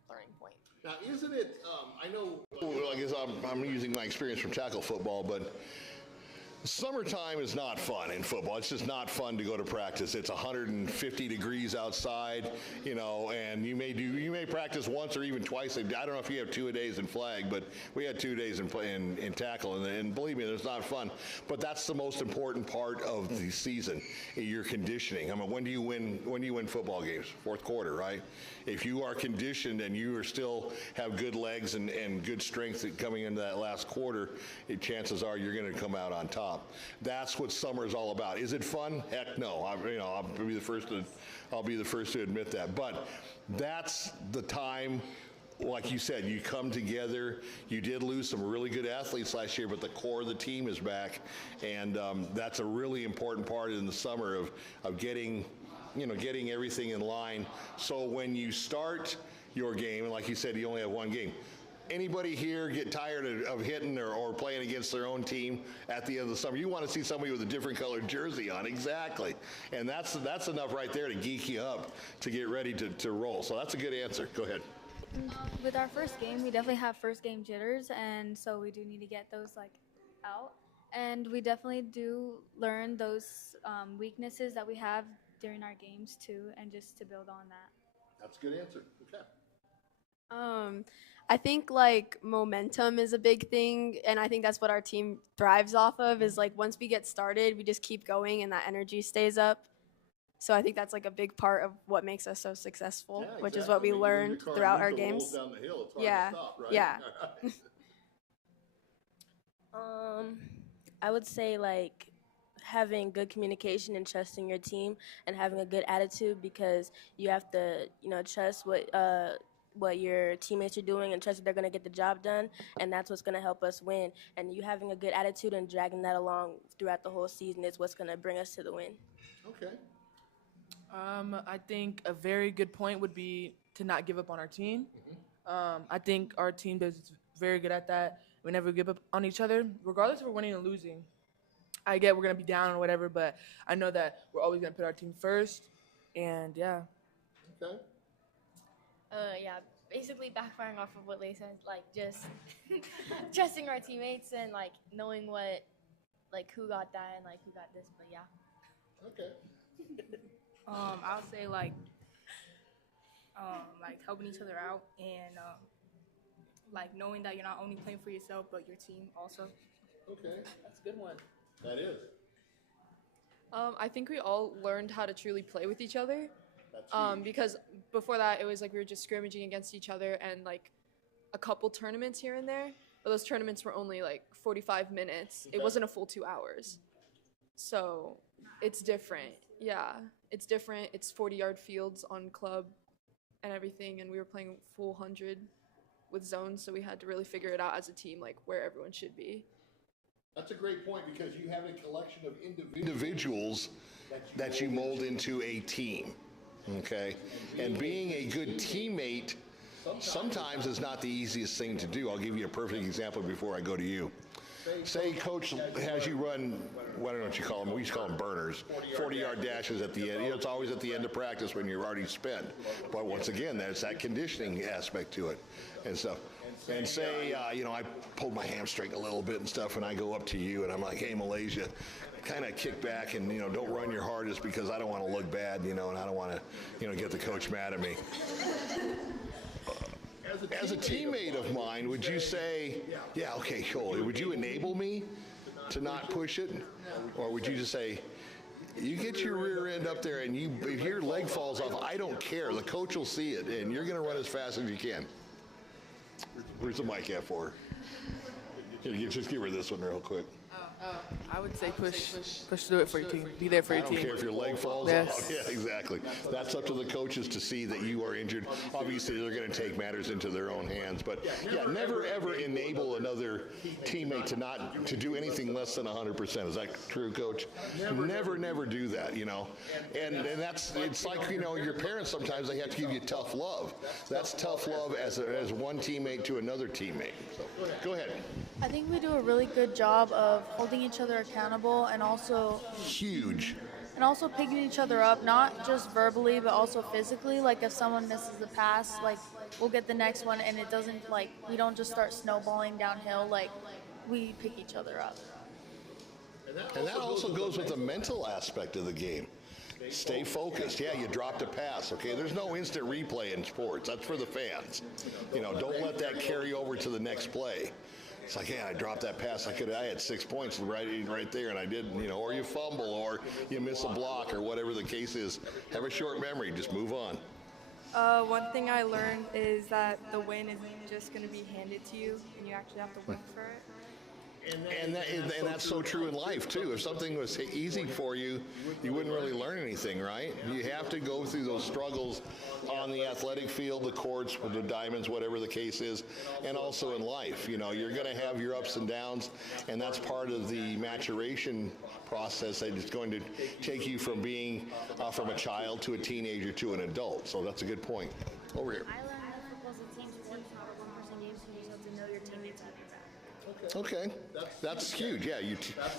learning point. Now, isn't it? I know. Well, I guess I'm using my experience from tackle football, but summertime is not fun in football. It's just not fun to go to practice. It's 150 degrees outside, and you may practice once or even twice. I don't know if you have 2 days in flag, but we had 2 days in tackle, and believe me, it's not fun. But that's the most important part of the season, your conditioning. I mean, when do you win football games? Fourth quarter, right? If you are conditioned and you are still have good legs and good strength coming into that last quarter, chances are you're going to come out on top. That's what summer is all about. Is it fun? Heck no. I'll be the first to admit that. But that's the time. Like you said, you come together. You did lose some really good athletes last year, but the core of the team is back, and that's a really important part in the summer of getting everything in line. So when you start your game, and like you said, you only have one game. Anybody here get tired of hitting or playing against their own team at the end of the summer? You want to see somebody with a different colored jersey on, exactly. And that's enough right there to geek you up to get ready to roll. So that's a good answer. Go ahead. With our first game, we definitely have first game jitters, and so we do need to get those out. And we definitely do learn those weaknesses that we have during our games too, and just to build on that. That's a good answer. Okay. I think momentum is a big thing, and I think that's what our team thrives off of is once we get started, we just keep going and that energy stays up. So I think that's a big part of what makes us so successful, which is what we learned throughout our games. Down the hill, it's hard Yeah, to stop, right? yeah. I would say having good communication and trusting your team and having a good attitude, because you have to trust what your teammates are doing and trust that they're going to get the job done, and that's what's going to help us win. And you having a good attitude and dragging that along throughout the whole season is what's going to bring us to the win. Okay. I think a very good point would be to not give up on our team. I think our team does very good at that. We never give up on each other, regardless if we're winning or losing. I get we're going to be down or whatever, but I know that we're always going to put our team first, and yeah. Okay. Yeah, basically backfiring off of what Leigh said, just trusting our teammates and knowing what who got that and who got this, but yeah. Okay. I'll say helping each other out and knowing that you're not only playing for yourself but your team also. Okay. That's a good one. That is. I think we all learned how to truly play with each other. That's huge. Because before that, it was we were just scrimmaging against each other and a couple tournaments here and there. But those tournaments were only 45 minutes. Okay. It wasn't a full 2 hours. So it's different. Yeah, it's different. It's 40-yard fields on club and everything. And we were playing full 100 with zones. So we had to really figure it out as a team, where everyone should be. That's a great point because you have a collection of individuals that you mold into a team. Okay, and being a good teammate sometimes is not the easiest thing to do. I'll give you a perfect example before I go to you. Say coach has you run, what don't you call them? We used to call them burners, 40-yard dashes at the end. It's always at the end of practice when you're already spent. But once again, there's that conditioning aspect to it and stuff. And say, I pulled my hamstring a little bit and stuff, and I go up to you, and I'm like, hey, Malaysia, kind of kick back and, don't run your hardest because I don't want to look bad, and I don't want to, get the coach mad at me. As a teammate of mine, would you say, yeah, okay, cool. Would you enable me to not push it? Or would you just say, you get your rear end up there and if your leg falls off, I don't care. The coach will see it, and you're going to run as fast as you can. Where's the mic at for her? Just give her this one real quick. I would say push through it for your team. Be there for I your don't team. care if your leg falls Yes. off. Yeah, exactly. That's up to the coaches to see that you are injured. Obviously, they're going to take matters into their own hands. But yeah, never ever enable another teammate to do anything less than 100%. Is that true, Coach? Never do that. You know, and it's like, you know, your parents sometimes they have to give you tough love. That's tough love as one teammate to another teammate. So, go ahead. I think we do a really good job of holding each other accountable and also Huge. picking each other up, not just verbally but also physically. Like if someone misses the pass, like we'll get the next one, and it doesn't, like, we don't just start snowballing downhill. Like we pick each other up. And that also goes with the mental aspect of the game. Stay focused. Yeah, you dropped a pass. Okay, there's no instant replay in sports. That's for the fans. You know, don't let that carry over to the next play. It's like, yeah, I dropped that pass. I had 6 points right there, and I didn't. You know, or you fumble, or you miss a block, or whatever the case is. Have a short memory. Just move on. One thing I learned is that the win isn't just going to be handed to you, and you actually have to work for it. And that's so true in life, too. If something was easy for you, you wouldn't really learn anything, right? You have to go through those struggles on the athletic field, the courts, the diamonds, whatever the case is, and also in life. You know, you're going to have your ups and downs, and that's part of the maturation process that is going to take you from being from a child to a teenager to an adult. So that's a good point. Over here. I learned that football's a team sport, not a one-person game, so you just have to know your teammates have your back. Okay, that's huge. Yeah,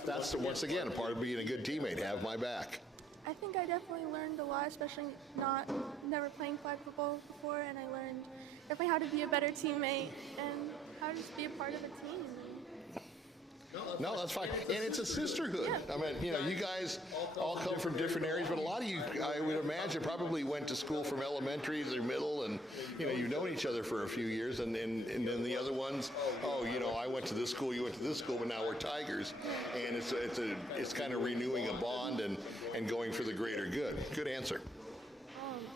that's once again a part of being a good teammate. Have my back. I think I definitely learned a lot, especially never playing flag football before, and I learned definitely how to be a better teammate and how to just be a part of a team. No, that's fine. And it's a sisterhood. I mean, you know, you guys all come from different areas, but a lot of you, I would imagine, probably went to school from elementary through middle, and, you know, you've known each other for a few years, and then the other ones, oh, you know, I went to this school, you went to this school, but now we're Tigers. And it's kind of renewing a bond and going for the greater good. Good answer.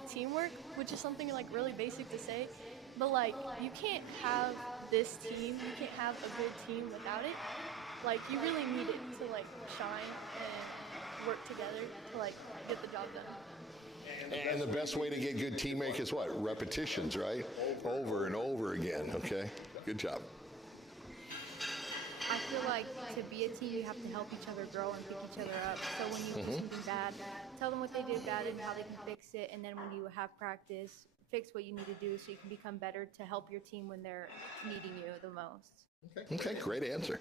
Teamwork, which is something like really basic to say, but like you can't have this team, you can't have a good team without it. Like you really need it to like shine and work together to like get the job done. And the best way to get good teamwork is what? Repetitions, right? Over and over again, okay? Good job. I feel like to be a team, you have to help each other grow and pick each other up. So when you do something bad, tell them what they did bad and how they can fix it. And then when you have practice, fix what you need to do so you can become better to help your team when they're needing you the most. Okay, great answer.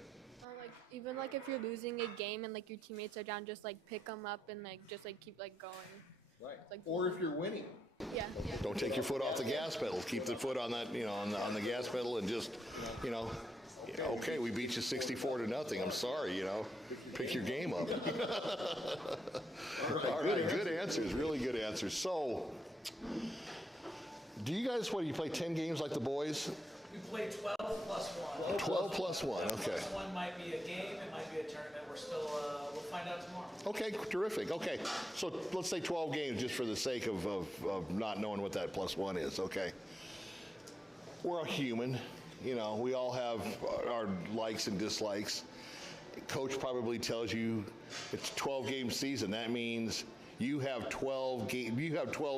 Like even like if you're losing a game and like your teammates are down, just like pick them up and like just like keep like going. Right. Like, or if you're winning. Yeah. Don't take your foot off the gas pedal. Keep the foot on that, you know, on the gas pedal, and just, you know, okay, we beat you 64-0. I'm sorry, you know, pick your game up. All right, good answers, really good answers. So, do you guys, you play 10 games like the boys? We play 12 plus 1. 12 plus 1, okay. 12 plus 1 might be a game, it might be a tournament. We're still, we'll find out tomorrow. Okay, terrific. Okay, so let's say 12 games just for the sake of not knowing what that plus 1 is, okay. We're a human, you know, we all have our likes and dislikes. Coach probably tells you it's a 12-game season. That means you have 12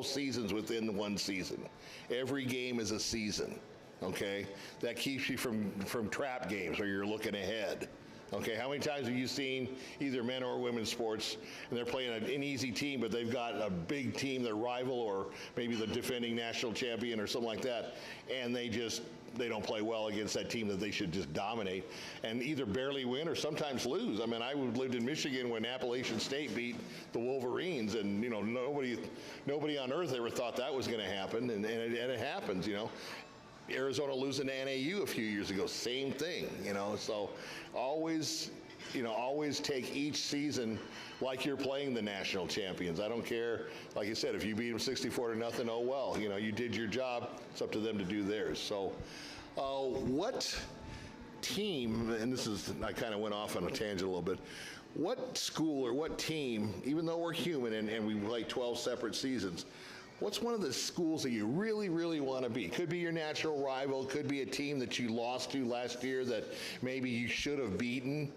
seasons within one season. Every game is a season. Okay, that keeps you from trap games where you're looking ahead. Okay, how many times have you seen either men or women's sports and they're playing an easy team, but they've got a big team, their rival, or maybe the defending national champion or something like that, and they don't play well against that team that they should just dominate and either barely win or sometimes lose. I mean, I lived in Michigan when Appalachian State beat the Wolverines, and you know nobody on earth ever thought that was going to happen, and it happens, you know. Arizona losing to NAU a few years ago, same thing, you know. So always take each season like you're playing the national champions. I don't care, like you said, if you beat them 64-0, oh well, you know, you did your job. It's up to them to do theirs. So what team, and I kind of went off on a tangent a little bit, what school or what team, even though we're human and we play 12 separate seasons, what's one of the schools that you really, really want to be? Could be your natural rival, could be a team that you lost to last year that maybe you should have beaten.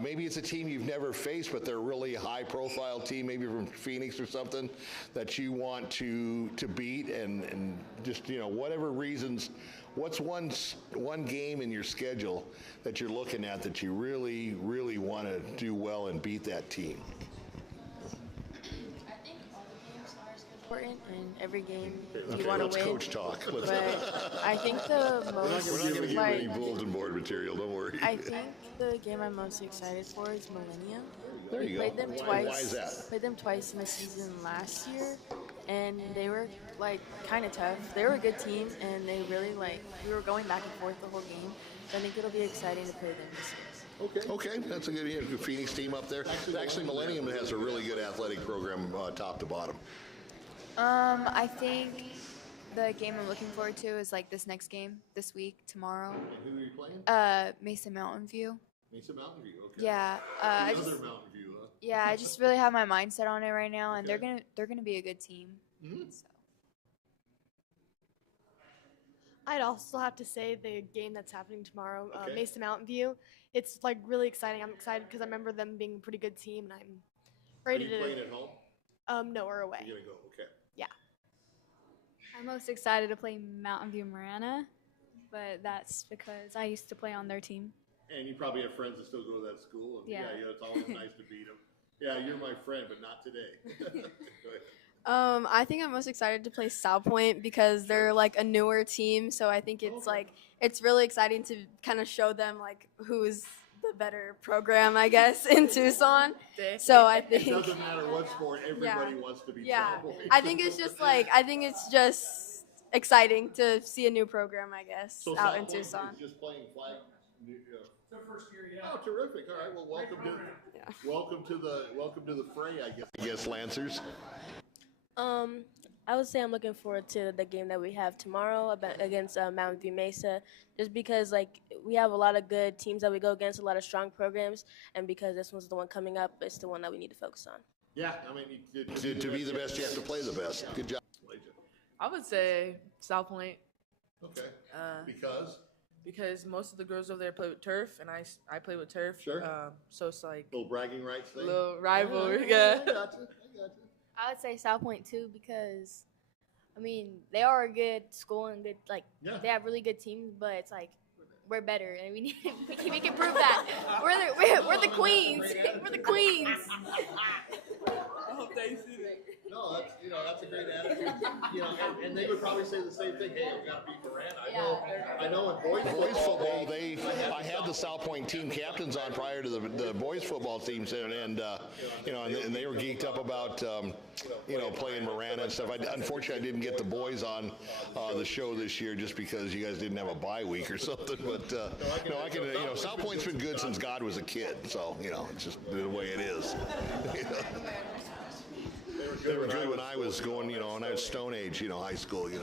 Maybe it's a team you've never faced, but they're a really high-profile team, maybe from Phoenix or something, that you want to beat, and just, whatever reasons. What's one game in your schedule that you're looking at that you really, really want to do well and beat that team? I think all the games are important, and every game Okay, you want let's to win. coach talk. But I think the most We're not going to give you like, any bulletin board material, don't worry. I think the game I'm most excited for is Millennium. There you We go. played them Why twice. is that? Played them twice in the season last year, and they were like kind of tough. They were a good team, and they really we were going back and forth the whole game. So I think it'll be exciting to play them this year. Okay, that's a good Phoenix team up there. Actually, Millennium has a really good athletic program, top to bottom. I think the game I'm looking forward to is like this next game this week, tomorrow. And who are you playing? Mesa Mountain View. Mesa Mountain View. Okay. Yeah. I just, Mountain View. Huh? yeah, I just really have my mindset on it right now, and they're gonna be a good team. So. I'd also have to say the game that's happening tomorrow, Okay. Mesa Mountain View. It's like really exciting. I'm excited because I remember them being a pretty good team, and I'm ready Are you to. playing at home? No, we're away. You're gonna go. Okay. Yeah. I'm most excited to play Mountain View Marana, but that's because I used to play on their team. And you probably have friends that still go to that school. And Yeah. It's always nice to beat them. Yeah, you're my friend, but not today. Go ahead. I think I'm most excited to play South Point because they're like a newer team, so I think it's it's really exciting to kind of show them like who's the better program, I guess, in Tucson. So I think It doesn't matter what sport, everybody wants to be South Point. I think it's just exciting to see a new program, I guess, So out South in Point Tucson. is just playing flag. Their first year, yeah. Oh, terrific! All right, well, welcome to the fray, I guess, Lancers. I would say I'm looking forward to the game that we have tomorrow against Mountain View Mesa, just because we have a lot of good teams that we go against, a lot of strong programs, and because this one's the one coming up, it's the one that we need to focus on. Yeah, I mean, to be the best, you have to play the best. Good job. I would say South Point. Okay. Because? Because most of the girls over there play with turf, and I play with turf. Sure. So it's like little bragging rights thing. Little rivalry. Yeah, Yeah. I got you. I would say South Point too because, I mean, they are a good school and good they have really good teams, but it's we're better and we can prove that we're the queens. We're the queens. I hope they see that. No, that's a great attitude. And they would probably say the same thing. Hey, I've got to beat Moran. I know in boys football, I had the South Point team captains on prior to the boys football teams, and they were geeked up about playing Moran and stuff. Unfortunately, I didn't get the boys on the show this year just because you guys didn't have a bye week or something. But I can. South Point's been good since God was a kid, so it's just the way it is. They were good when I was going, when I was Stone Age, high school, so.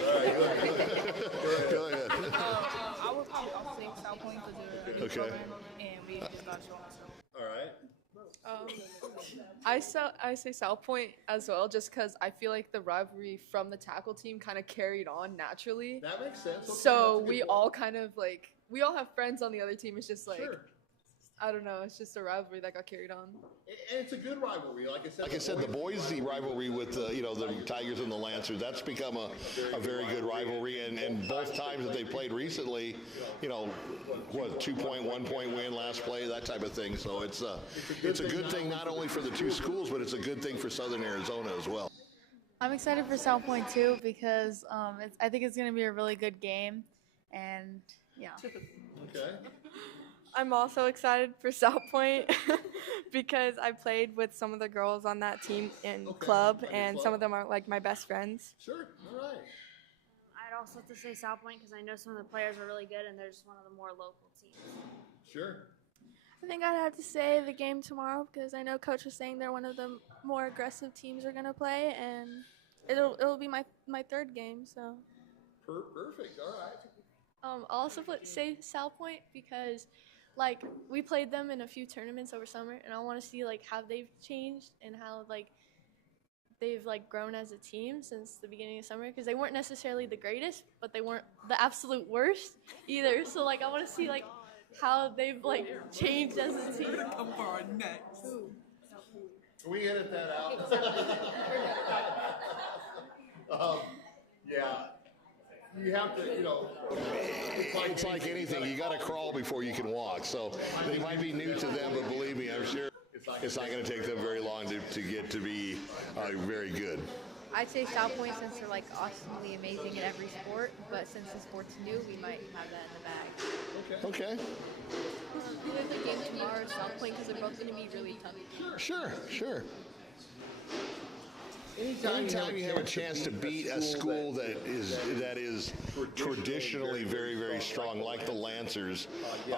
All right, go ahead. I would say South Point because they're a good Okay. program, and we just got to show ourselves. All right. I say South Point as well, just because I feel like the rivalry from the tackle team kind of carried on naturally. That makes sense. Okay, So that's a good we point. all kind of we all have friends on the other team. It's just Sure. I don't know. It's just a rivalry that got carried on. And it's a good rivalry. Like I said, the Boise rivalry with the Tigers and the Lancers, that's become a very good rivalry. And both times that they played recently, 2-point, 1-point win, last play, that type of thing. So it's a good thing not only for the two schools, but it's a good thing for Southern Arizona as well. I'm excited for South Point too because I think it's going to be a really good game, and yeah. Okay. I'm also excited for South Point because I played with some of the girls on that team in club, and some of them are my best friends. Sure. All right. I'd also have to say South Point because I know some of the players are really good and they're just one of the more local teams. Sure. I think I'd have to say the game tomorrow because I know Coach was saying they're one of the more aggressive teams we're gonna play, and it'll be my third game. So. Perfect. All right. I'll also say South Point because like we played them in a few tournaments over summer, and I want to see like how they've changed and how like they've like grown as a team since the beginning of summer, because they weren't necessarily the greatest, but they weren't the absolute worst either. So like I want to see like how they've like changed as a team. Come for next. Can we edit that out? Yeah. You have to, it's like anything. You got to crawl before you can walk. So they might be new to them, but believe me, I'm sure it's not going to take them very long to get to be very good. I'd say South Point, since they're like awesomely amazing in every sport, but since the sport's new, we might have that in the bag. Okay. Who has the game tomorrow, South Point, because they're both going to be really tough. Sure. Anytime you have a chance to beat a school that is traditionally very, very strong, like the Lancers,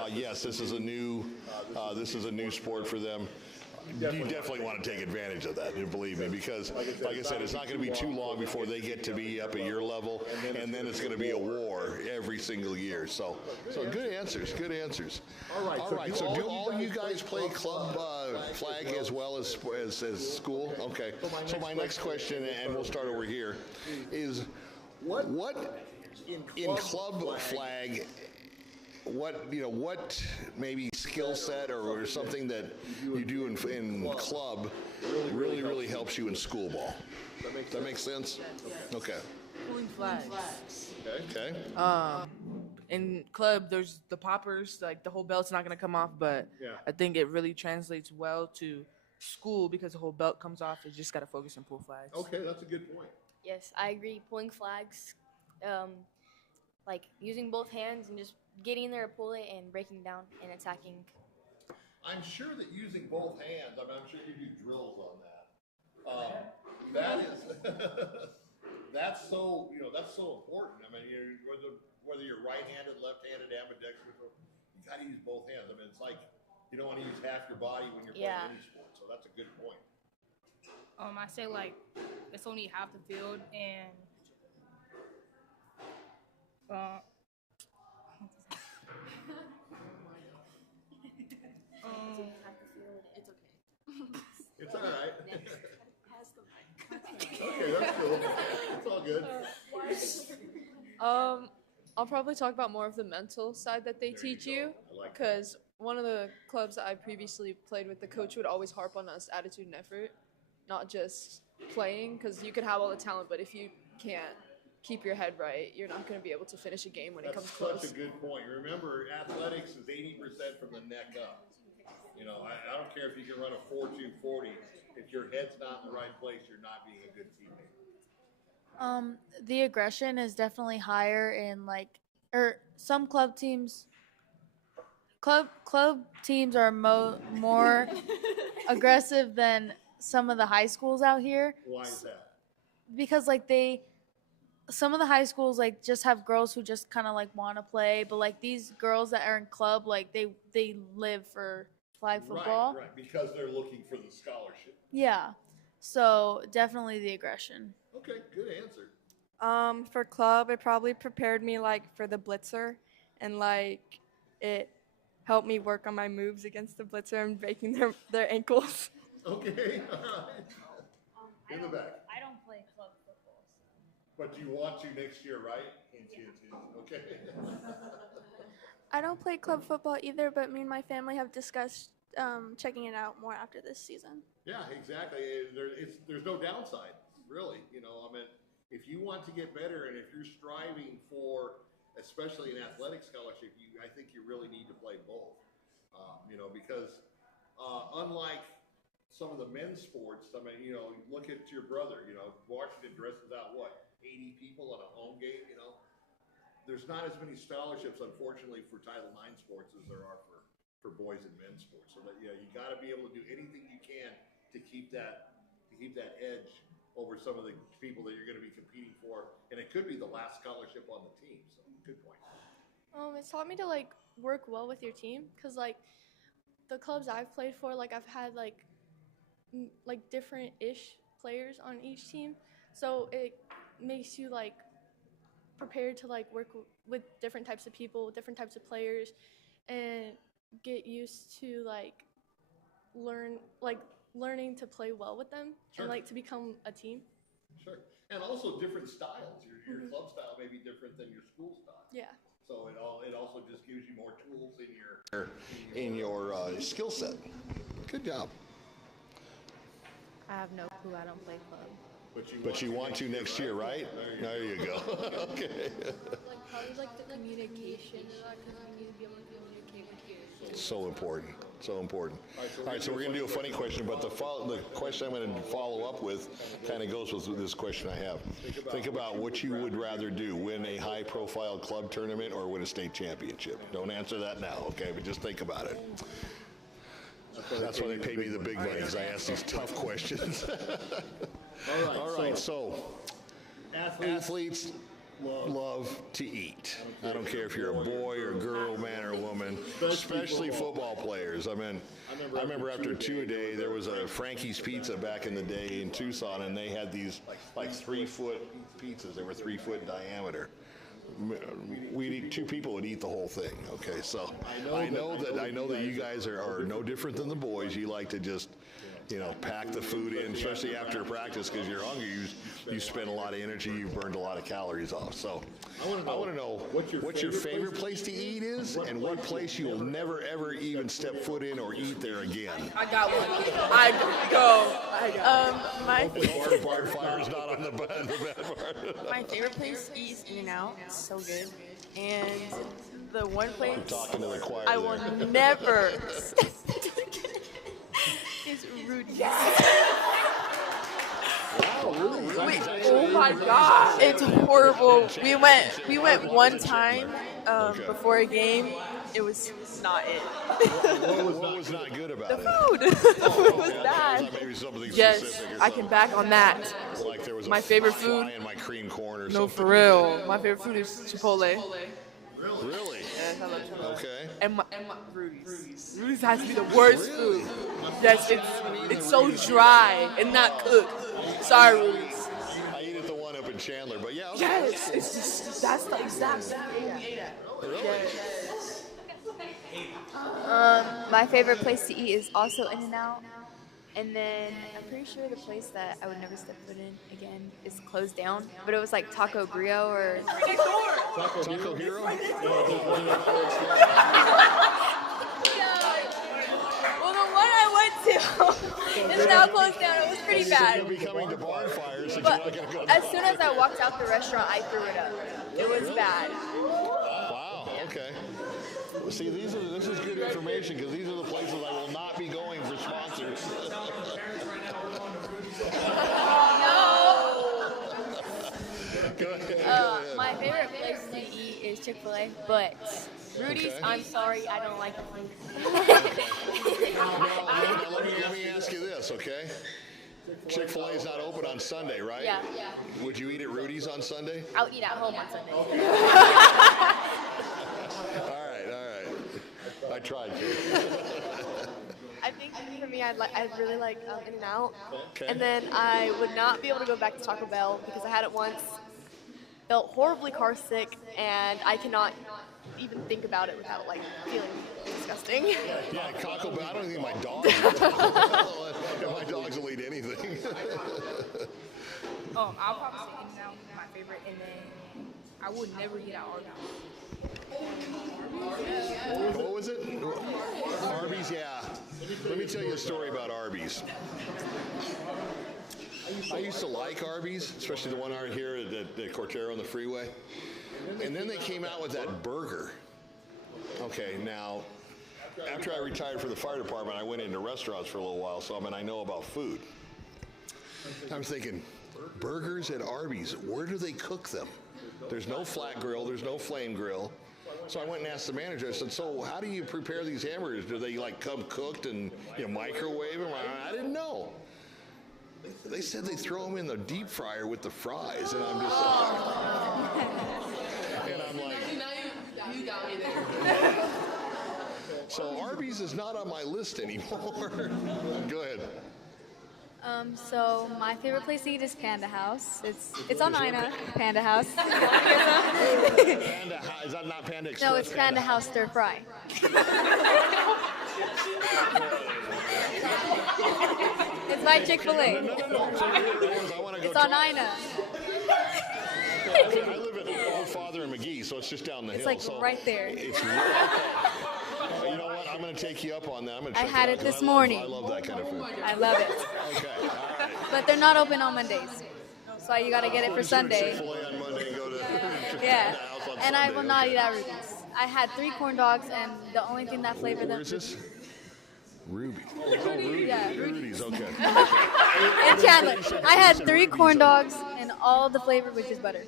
yes, this is a new sport for them. You definitely want to take advantage of that, believe me, because, like I said, it's not going to be too long before they get to be up at your level, and then it's going to be a war every single year. So good answers. All right. So do all you guys play club flag as well as school? Okay. So my next question, and we'll start over here, is what in club flag? What maybe skill set or something that you do in club really helps you in school ball? Does that make sense? Okay. Pulling flags. Okay. In club, there's the poppers, like the whole belt's not gonna come off, but I think it really translates well to school because the whole belt comes off. You just gotta focus and pull flags. Okay, that's a good point. Yes, I agree. Pulling flags, like using both hands and just getting there to pull it and breaking down and attacking. I'm sure that using both hands, I'm sure you do drills on that. That is, that's so important. I mean, whether you're right-handed, left-handed, ambidextrous, you got to use both hands. I mean, it's like you don't want to use half your body when you're playing any sport. So that's a good point. I say like it's only half the field, and It's all right. Okay, that's cool. It's all good. I'll probably talk about more of the mental side that they teach you, because one of the clubs that I previously played with, the coach would always harp on us attitude and effort, not just playing, because you could have all the talent, but if you can't keep your head right, you're not going to be able to finish a game when it comes close. That's such a good point. Remember, athletics is 80% from the neck up. I don't care if you can run a 4.240. If your head's not in the right place, you're not being a good teammate. The aggression is definitely higher in some club teams. Club teams are more aggressive than some of the high schools out here. Why is that? Because some of the high schools just have girls who just kind of want to play, but these girls that are in club, they live for flag football. Right, because they're looking for the scholarship. Yeah, so definitely the aggression. Okay, good answer. For club, it probably prepared me for the blitzer, and it helped me work on my moves against the blitzer and breaking their ankles. Okay, all right. In the back. I don't play club football. But you want to next year, right? Okay. I don't play club football either, but me and my family have discussed checking it out more after this season. Yeah, exactly. There's no downside, really. If you want to get better and if you're striving for, especially an athletic scholarship, I think you really need to play both. Because unlike some of the men's sports, look at your brother. Washington dresses out 80 people on a home game. There's not as many scholarships, unfortunately, for Title IX sports as there are for boys and men's sports. So that you got to be able to do anything you can to keep that edge over some of the people that you're going to be competing for, and it could be the last scholarship on the team. So good point. It's taught me to work well with your team, because the clubs I've played for, I've had different-ish players on each team, so it makes you prepared to work with different types of people, different types of players, and get used to learning to play well with them Sure. and like to become a team. Sure. And also different styles. Your club style may be different than your school style. Yeah. So it also just gives you more tools in your skill set. Good job. I have no clue. I don't play club. But you want to next year, right? There you go. Okay. Like probably like the communication, because we need to be able to communicate with you. So important. So important. All right, so we're going to do a funny question, but the question I'm going to follow up with kind of goes with this question I have. Think about what you would rather do, win a high-profile club tournament or win a state championship. Don't answer that now, okay? But just think about it. That's why they pay me the big money, because I ask these tough questions. All right, so athletes love to eat. I don't care if you're a boy or girl, man or woman, especially football players. I mean, I remember after 2-a-day, there was a Frankie's Pizza back in the day in Tucson, and they had these like 3-foot pizzas. They were 3 foot in diameter. Two people would eat the whole thing. Okay, so I know that you guys are no different than the boys. You like to just, pack the food in, especially after practice, because you're hungry. You spend a lot of energy. You've burned a lot of calories off. So I want to know what your favorite place to eat is, and what place you will never ever even step foot in or eat there again. I got one. My Barn Fire's not on the bad part. My favorite place to eat is In-N-Out. It's so good. And the one place Talking to the choir I there. will never is Rudy's. Oh my God! It's horrible. We went one time before a game. It was not it. What was not good about The it? food. The food was bad. Maybe something Yes, specific or I can back on that. something. Like there was My a favorite fly food. in my cream corn or No, something. for real. My favorite food is Chipotle. Really? Yes, I love Chipotle. Okay. And my Rudy's. Rudy's has to be the worst food. Yes, it's so dry and not cooked. Sorry, Rudy's. I eat at the one up in Chandler, but yeah. Okay. Yes, it's just that's the exact same thing we ate at. Really? Yes. My favorite place to eat is also In-N-Out. And then I'm pretty sure the place that I would never step foot in again is closed down. But it was like Taco Grillo or... Taco Hero? Well, the one I went to is now closed down. It was pretty bad. You'll be coming to Barn Fires, so But you're not going to go. as soon as I walked out the restaurant, I threw it up. It was bad. Wow, okay. Well, see, this is good information, because these are the places I will not be going for sponsors. Go ahead. My favorite place to eat is Chick-fil-A, but Rudy's, Okay. I'm sorry, I don't like the food. Now, let me ask you this, okay? Chick-fil-A is not open on Sunday, right? Yeah. Would you eat at Rudy's on Sunday? I would eat at home on Sunday. All right. I tried to. I think for me, I'd really like In-N-Out, Okay. and then I would not be able to go back to Taco Bell because I had it once. Felt horribly car sick, and I cannot even think about it without feeling disgusting. Yeah, Taco Bell. I don't think my dogs. My dogs will eat anything. I'll probably say In-N-Out, my favorite, and then I would never eat at Arby's. What was it? Arby's, yeah. Let me tell you a story about Arby's. I used to like Arby's, especially the one out here at Cortero on the freeway. And then they came out with that burger. Okay, now, after I retired from the fire department, I went into restaurants for a little while, so I know about food. I was thinking, burgers at Arby's, where do they cook them? There's no flat grill, there's no flame grill. So I went and asked the manager, I said, so how do you prepare these hamburgers? Do they come cooked and microwave them? I didn't know. They said they throw them in the deep fryer with the fries, and I'm just like, and I'm like, You got me there. so Arby's is not on my list anymore. Go ahead. So my favorite place to eat is Panda House. It's on Ina. Panda House. Panda, is that not Panda Express? No, it's Panda House stir fry. It's by Chick-fil-A. No. It's on Ina. I live at Old Father and McGee, so it's just down the It's hill. like so right there. It's really okay. You know what? I'm going to take you up on that. I'm gonna I check had out it 'cause this I morning. love that kind of food. I love it. Okay, all right. But they're not open on Mondays. So you gotta get it for Sunday. Chick-fil-A on Monday and go to Yeah. the house on And I Sunday, will not okay. eat at Ruby's. I had 3 corn dogs, and the only thing that flavored them. Where is this? Ruby. Oh, Rudy. Yeah, Rudy's, okay. In Chandler. I had 3 corn dogs, and all the flavor was just butter.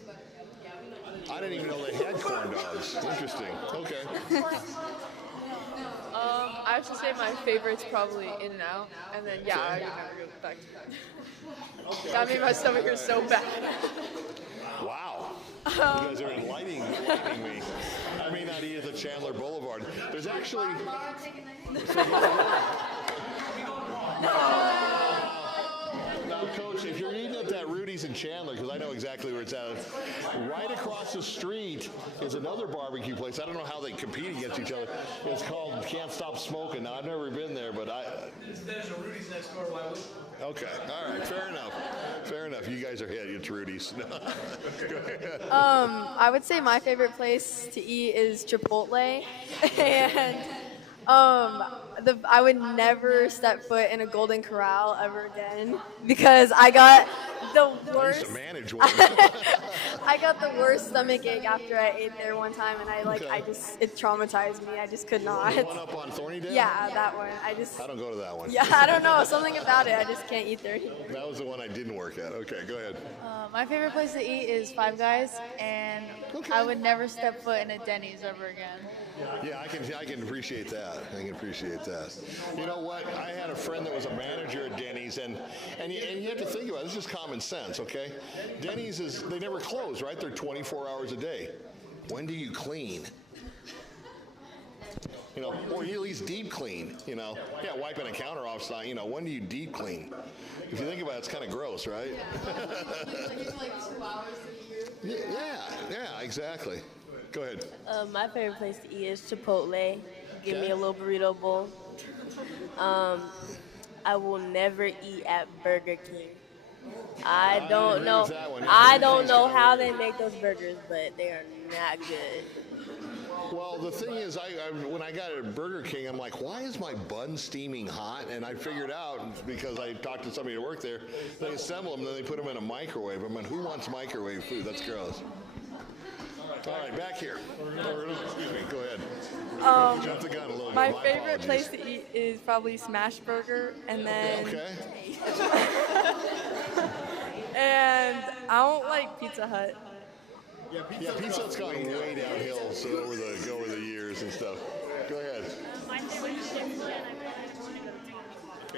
I didn't even know they had corn dogs. Interesting. Okay. I have to say my favorite's probably In-N-Out, and then yeah, I would never go back to that. That made my stomach hurt so bad. Wow. You guys are enlightening me. I may not eat at the Chandler Boulevard. There's actually... Now, Coach, if you're eating at that Rudy's in Chandler, because I know exactly where it's at, right across the street is another barbecue place. I don't know how they compete against each other. It's called Can't Stop Smoking. Now, I've never been there, but There's a Rudy's next door. Why would? Okay, all right, fair enough. Fair enough. You guys are hit. It's Rudy's. Go ahead. I would say my favorite place to eat is Chipotle, and I would never step foot in a Golden Corral ever again because I got the worst. I used to manage one. I got the worst stomach ache after I ate there one time, and it traumatized me. I just could not. The one up on Thornydale? Yeah, that one. I don't go to that one. Yeah, I don't know. Something about it. I just can't eat there anymore. That was the one I didn't work at. Okay, go ahead. My favorite place to eat is Five Guys, and I would never step foot in a Denny's ever again. Yeah, I can appreciate that. I can appreciate that. You know what? I had a friend that was a manager at Denny's, and you have to think about it. This is common sense, okay? Denny's they never close, right? They're 24 hours a day. When do you clean? You know, or you at least deep clean, you know. Yeah, wiping a counter off, when do you deep clean? If you think about it, it's kind of gross, right? Yeah, exactly. Go ahead. My favorite place to eat is Chipotle. Give me a little burrito bowl. I will never eat at Burger King. I don't know. I don't know how they make those burgers, but they are not good. Well, the thing is, when I got at Burger King, I'm like, why is my bun steaming hot? And I figured out, because I talked to somebody who worked there, they assemble them, then they put them in a microwave. I mean, who wants microwave food? That's gross. All right, back here. Excuse me, go ahead. Jump the gun a little bit. My favorite place to eat is probably Smash Burger, and then and I don't like Pizza Hut. Yeah, Pizza Hut's gone way downhill over the years and stuff. Go ahead.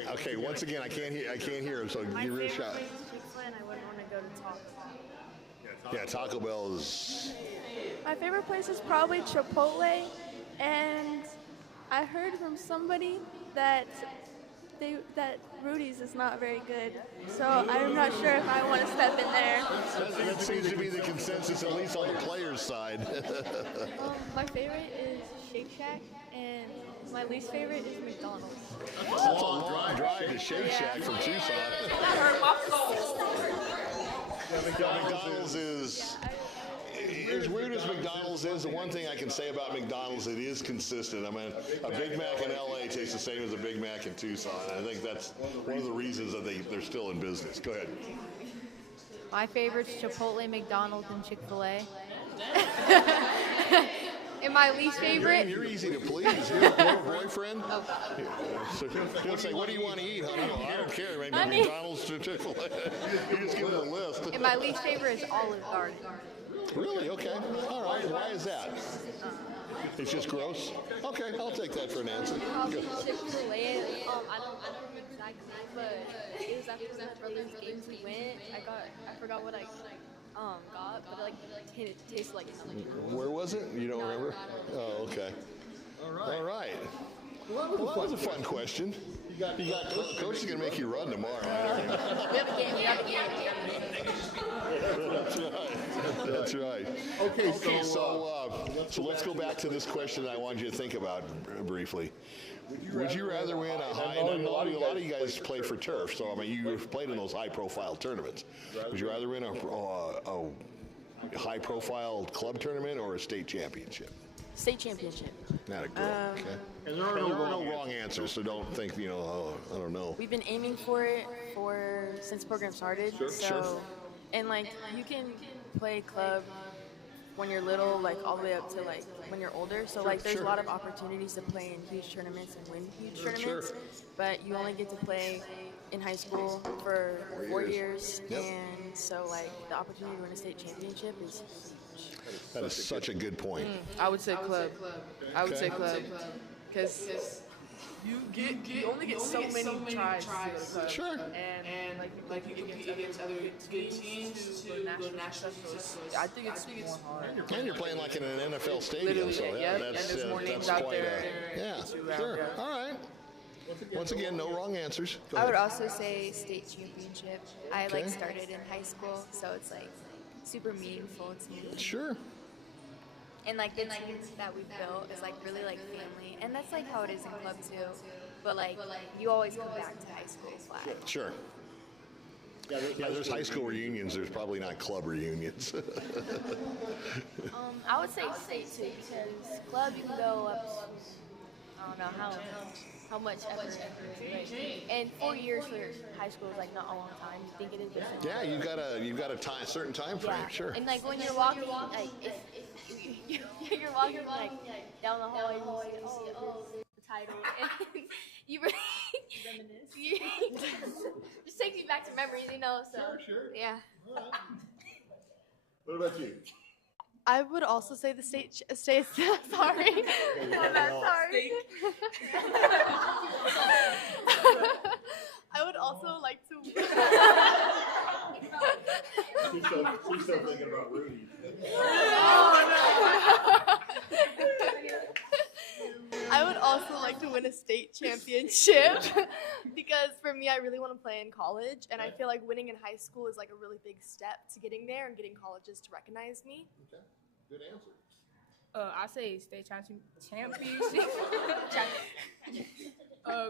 Okay, once again, I can't hear him, so give your a shot. Chick-fil-A, and I wouldn't want to go to Taco Bell. Yeah, Taco Bell is. My favorite place is probably Chipotle, and I heard from somebody that Rudy's is not very good. So I'm not sure if I want to step in there. That seems to be the consensus, at least on the players' side. My favorite is Shake Shack, and my least favorite is McDonald's. That's a long drive to Shake Shack from Tucson. Yeah, McDonald's is. As weird as McDonald's is, the one thing I can say about McDonald's, it is consistent. I mean, a Big Mac in LA tastes the same as a Big Mac in Tucson. I think that's one of the reasons that they're still in business. Go ahead. My favorite's Chipotle, McDonald's, and Chick-fil-A. And my least favorite. You're easy to please. You're a boyfriend. Oh. So he'll say, "What do you want to eat, honey?" I don't care. Maybe McDonald's to Chick-fil-A. You just give them a list. And my least favorite is Olive Garden. Really? Okay. All right. Why is that? It's just gross? Okay, I'll take that for an answer. Good. Chick-fil-A, I don't remember exactly, but it was after my brother's games we went. I forgot what I got, but it tasted like something. Where was it? You don't remember? Oh, okay. All right. Well, that was a fun question. Coach is going to make you run tomorrow. We have a game. We have a game. That's right. Okay, so let's go back to this question I wanted you to think about briefly. Would you rather win a high? And a lot of you guys play for turf, so I mean you've played in those high-profile tournaments. Would you rather win a high-profile club tournament or a state championship? State championship. Not a girl. Okay. And there are no wrong answers, so don't think I don't know. We've been aiming for it since the program started. Sure. And like you can play club when you're little, like all the way up to like when you're older. So like there's a lot of opportunities to play in huge tournaments and win huge tournaments. But you only get to play in high school for 4 years. And so like the opportunity to win a state championship is huge. That is such a good point. I would say club. I would say club. Because you only get so many tries to go to club. Sure. And like you compete against other good teams to go to national. So I think it's more hard. And you're playing like in an NFL stadium, Literally, so yeah, that's and there's more names that's out quite there. Sure. All right. Once again, no wrong answers. Go I would ahead. also say state championship. I Okay. started in high school, so it's like super meaningful to me. Sure. And like the teams that we built is like really like family, and that's like how it is in club too. But like you always come back to high school flag. Sure. Yeah, there's high school reunions. There's probably not club reunions. I would say state too, because club you can go up. I don't know how much effort. And 4 years for high school is like not a long time. You think it is? But Yeah, you've got a certain time frame. yeah. Sure. And like when you're walking, like if you're walking like down the hallway, you see the title, and you really just takes you back to memories, So Sure. yeah. What about you? I would also say the state. Sorry, I'm not sorry. I would also like to. She's still thinking about Rudy. I would also like to win a state championship because for me, I really want to play in college, and I feel like winning in high school is like a really big step to getting there and getting colleges to recognize me. Okay. Good answer. I say state championship.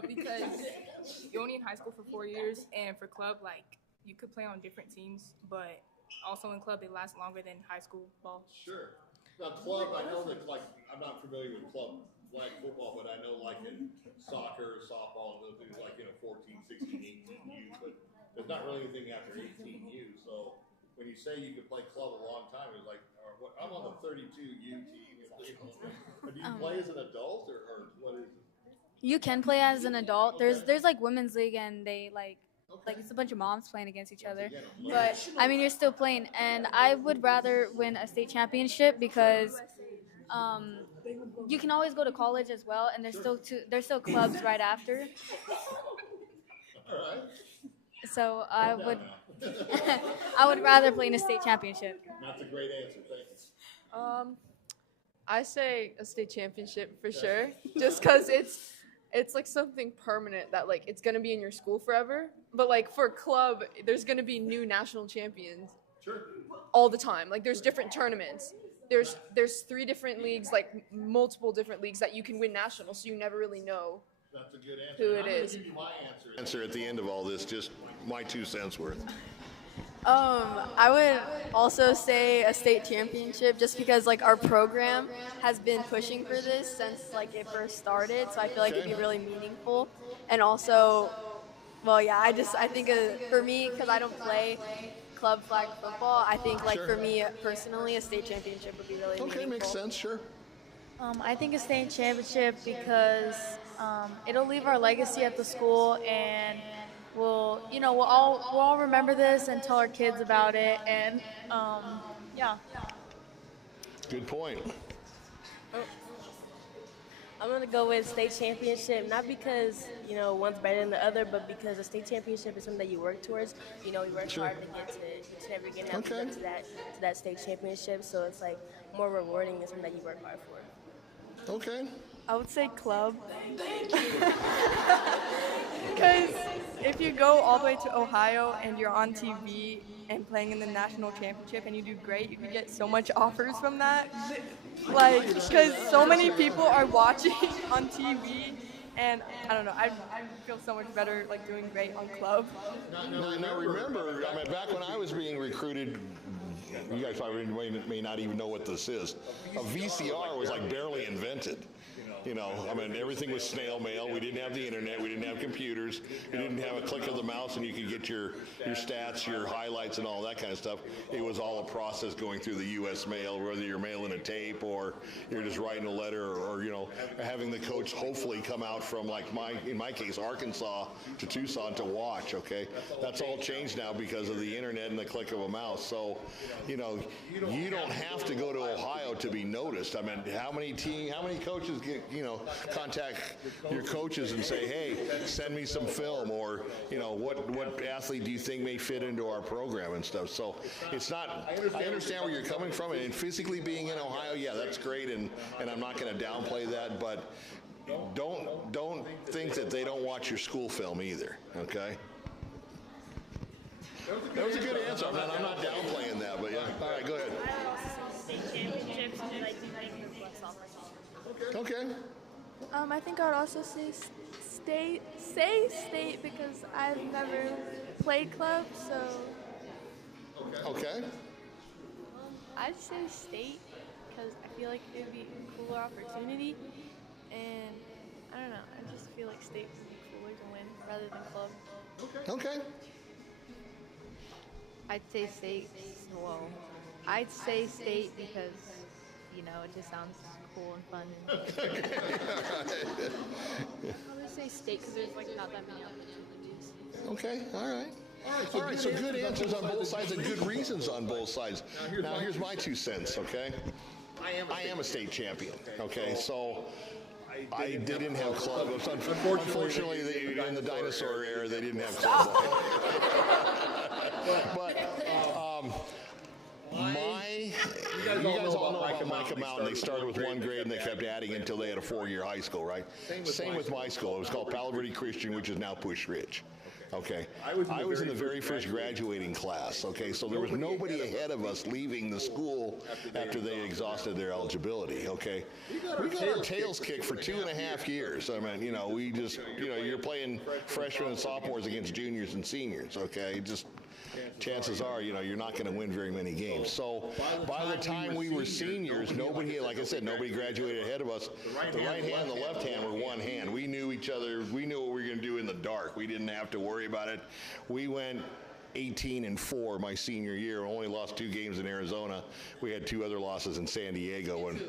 Because you're only in high school for 4 years, and for club, like you could play on different teams, but also in club they last longer than high school ball. Sure. Now, club, I know that, like, I'm not familiar with club flag football, but I know, like, in soccer, softball, and those things, like, 14, 16, 18 U, but there's not really anything after 18 U. So when you say you could play club a long time, it's like, I'm on the 32 U team. Do you play as an adult, or what is it? You can play as an adult. There's like women's league, and they like it's a bunch of moms playing against each other. But I mean, you're still playing, and I would rather win a state championship because you can always go to college as well, and there's still clubs right after. All right. So I would rather play in a state championship. That's a great answer. Thank you. I say a state championship for sure, just because it's like something permanent that like it's gonna be in your school forever. But like for club, there's gonna be new national champions all the time. Like there's different tournaments. There's 3 different leagues, like multiple different leagues that you can win national, so you never really know. That's a good answer. Who it I'm gonna is. give you my answer at the end of all this, just my 2 cents worth. I would also say a state championship just because like our program has been pushing for this since like it first started, so I feel like it'd be really meaningful. And also, well, yeah, I think for me, because I don't play club flag football, I think like for me personally, a state championship would be really meaningful. Okay, makes sense, sure. I think a state championship because it'll leave our legacy at the school, and we'll all remember this and tell our kids about it, and yeah. Good point. I'm gonna go with state championship, not because one's better than the other, but because a state championship is something that you work towards. We work hard to get to each and every game that we get to that state championship, so it's like more rewarding than something that you work hard for. Okay. I would say club. Because if you go all the way to Ohio and you're on TV and playing in the national championship and you do great, you can get so much offers from that. Like, because so many people are watching on TV, and I don't know, I feel so much better like doing great on club. Now remember, I mean, back when I was being recruited, you guys probably may not even know what this is. A VCR was like barely invented. You know, I mean, everything was snail mail. We didn't have the internet. We didn't have computers. We didn't have a click of the mouse and you could get your stats, your highlights, and all that kind of stuff. It was all a process going through the U.S. mail, whether you're mailing a tape or you're just writing a letter or you know, having the coach hopefully come out from, like in my case, Arkansas to Tucson to watch, okay? That's all changed now because of the internet and the click of a mouse. So, you know, you don't have to go to Ohio to be noticed. I mean, how many coaches contact your coaches and say, hey, send me some film, or, you know, what athlete do you think may fit into our program and stuff. So it's not, I understand where you're coming from, and physically being in Ohio, yeah, that's great, and I'm not going to downplay that, but don't think that they don't watch your school film either, okay? That was a good answer. I'm not downplaying that, but yeah. All right, go ahead. Okay. I think I would also say state because I've never played club, so. Okay. I'd say state because I feel like it would be a cooler opportunity, and I don't know, I just feel like state would be cooler to win rather than club. Okay. I'd say state. Well, I'd say state because, you know, it just sounds cool and fun. I would say state because there's like not that many opportunities. Okay, all right. All right, so good answers on both sides and good reasons on both sides. Now, here's my 2 cents, okay? I am a state champion, okay? So they didn't have club. Unfortunately, in the dinosaur era, they didn't have club. But you guys all know about Micah Mountain. They started with 1 grade and they kept adding until they had a 4-year high school, right? Same with my school. It was called Palo Verde Christian, which is now Push Ridge. Okay, I was in the very first graduating class, okay, so there was nobody ahead of us leaving the school after they exhausted their eligibility, okay. We got our tails kicked for 2.5 years. I mean, you know, we just, you know, you're playing freshmen and sophomores against juniors and seniors, okay, just chances are, you know, you're not going to win very many games. So by the time we were seniors, nobody, like I said, nobody graduated ahead of us. The right hand and the left hand were one hand. We knew each other. We knew what we were going to do in the dark. We didn't have to worry about it. We went 18-4 my senior year. Only lost 2 games in Arizona. We had 2 other losses in San Diego. And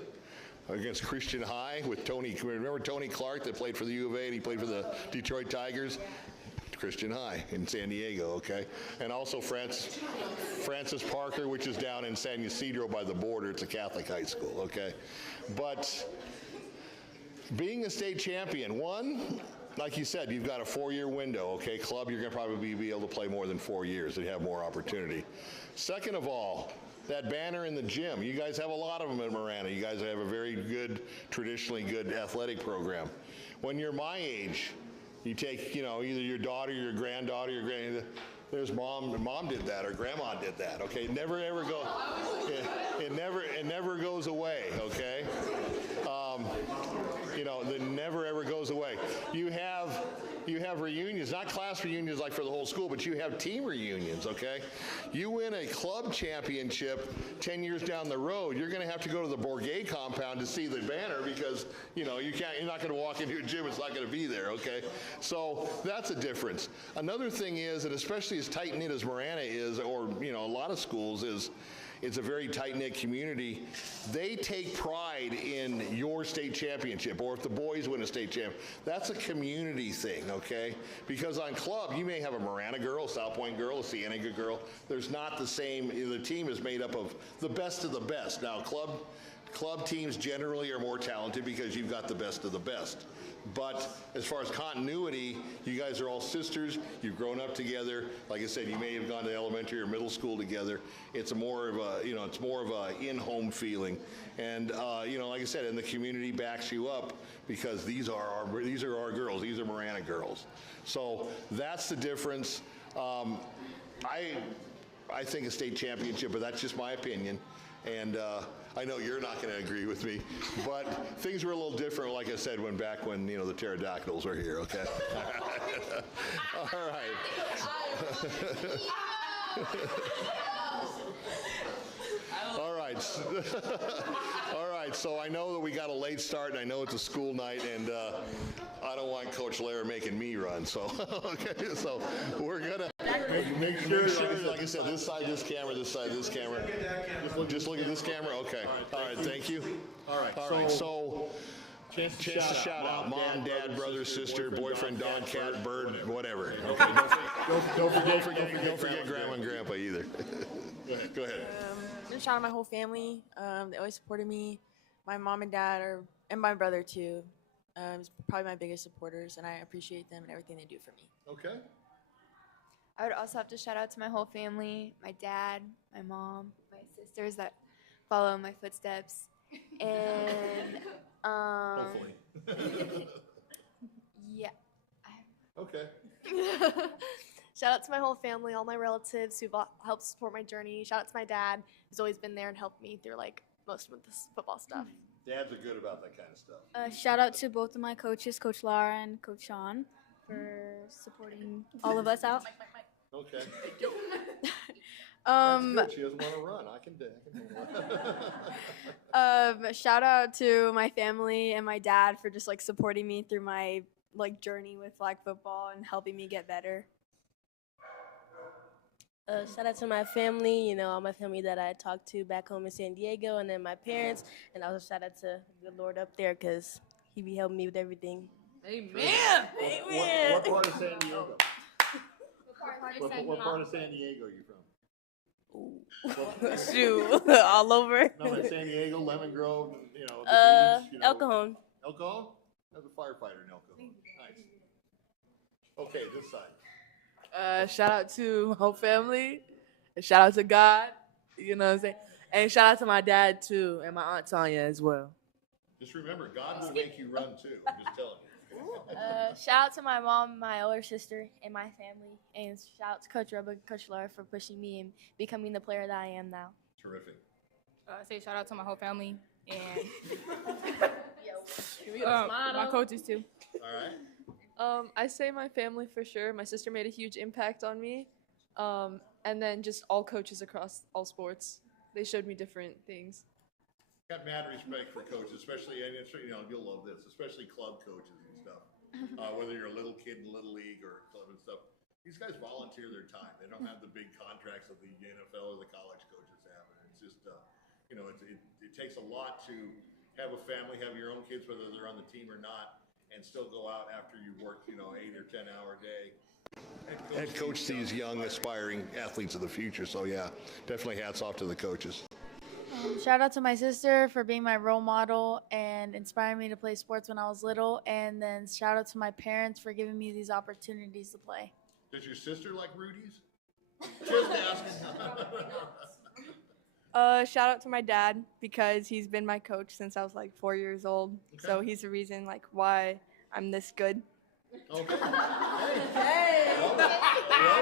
against Christian High with Tony. Remember Tony Clark that played for the U of A and he played for the Detroit Tigers? Christian High in San Diego, okay? And also Francis Parker, which is down in San Ysidro by the border. It's a Catholic high school, okay? But being a state champion, one, like you said, you've got a 4-year window, okay? Club, you're going to probably be able to play more than 4 years and have more opportunity. Second of all, that banner in the gym, you guys have a lot of them in Marana. You guys have a very good, traditionally good athletic program. When you're my age, you take, you know, either your daughter, your granddaughter, your granddaughter. There's mom did that, or grandma did that. Okay, it never ever goes. It never goes away. Okay, you know, it never ever goes away. You have reunions, not class reunions like for the whole school, but you have team reunions. Okay, you win a club championship 10 years down the road, you're going to have to go to the Bourget compound to see the banner because, you know, you're not going to walk into a gym, it's not going to be there. Okay, so that's a difference. Another thing is, and especially as tight knit as Marana is, or, you know, a lot of schools is, it's a very tight-knit community. They take pride in your state championship, or if the boys win a state champ. That's a community thing, okay? Because on club, you may have a Marana girl, a South Point girl, a Cienega girl. There's not the same, the team is made up of the best of the best. Now, club Club teams generally are more talented because you've got the best of the best. But as far as continuity, you guys are all sisters. You've grown up together. Like I said, you may have gone to elementary or middle school together. It's more of a, it's more of a in-home feeling. And like I said, and the community backs you up because these are our girls. These are Marana girls. So that's the difference. I think a state championship, but that's just my opinion. And I know you're not going to agree with me, but things were a little different, like I said, back when the pterodactyls were here, okay? All right. All right. All right, so I know that we got a late start, and I know it's a school night, and I don't want Coach Lair making me run, so, okay, so we're going to make sure, like I said, this side, this camera, this side, this camera. Just look at this camera? Okay. All right, thank you. All right, so chance to shout out. Mom, dad, brother, sister, boyfriend, dog, cat, bird, whatever. Okay, don't forget grandma and grandpa either. Go ahead. I'm gonna shout out my whole family. They always supported me. My mom and dad and my brother too. Is probably my biggest supporters, and I appreciate them and everything they do for me. Okay. I would also have to shout out to my whole family, my dad, my mom, my sisters that follow in my footsteps, and Hopefully. yeah. Okay. Shout out to my whole family, all my relatives who've helped support my journey. Shout out to my dad, who's always been there and helped me through most of this football stuff. Dads are good about that kind of stuff. Shout out to both of my coaches, Coach Lara and Coach Sean, for supporting all of us out. Okay. That's good. She doesn't want to run. I can do it. Shout out to my family and my dad for just supporting me through my journey with flag football and helping me get better. Shout out to my family, all my family that I talked to back home in San Diego, and then my parents, and also shout out to the Lord up there because he be helping me with everything. Amen. Amen. What part of San Diego? What part of San Diego are you from? Shoot, all over. No, in San Diego, Lemon Grove, the beach, El Cajon. El Cajon? There's a firefighter in El Cajon. Nice. Okay, this side. Shout out to my whole family. And shout out to God. You know what I'm saying? And shout out to my dad too, and my Aunt Tanya as well. Just remember, God will make you run too. I'm just telling you. Shout out to my mom, my older sister, and my family. And shout out to Coach Rubba and Coach Laura for pushing me and becoming the player that I am now. Terrific. Say shout out to my whole family and my coaches too. All right. I say my family for sure. My sister made a huge impact on me. And then just all coaches across all sports. They showed me different things. Got mad respect for coaches, especially, and you'll love this, especially club coaches and stuff. Whether you're a little kid in Little League or club and stuff, these guys volunteer their time. They don't have the big contracts that the NFL or the college coaches have. And it's just, it takes a lot to have a family, have your own kids, whether they're on the team or not, and still go out after you've worked, 8 or 10 hour day. And coach these young aspiring athletes of the future. So yeah, definitely hats off to the coaches. Shout out to my sister for being my role model and inspiring me to play sports when I was little. And then shout out to my parents for giving me these opportunities to play. Does your sister like Rudy's? Just asking. Shout out to my dad because he's been my coach since I was 4 years old. Okay. So he's the reason why I'm this good. Okay. Hey. Love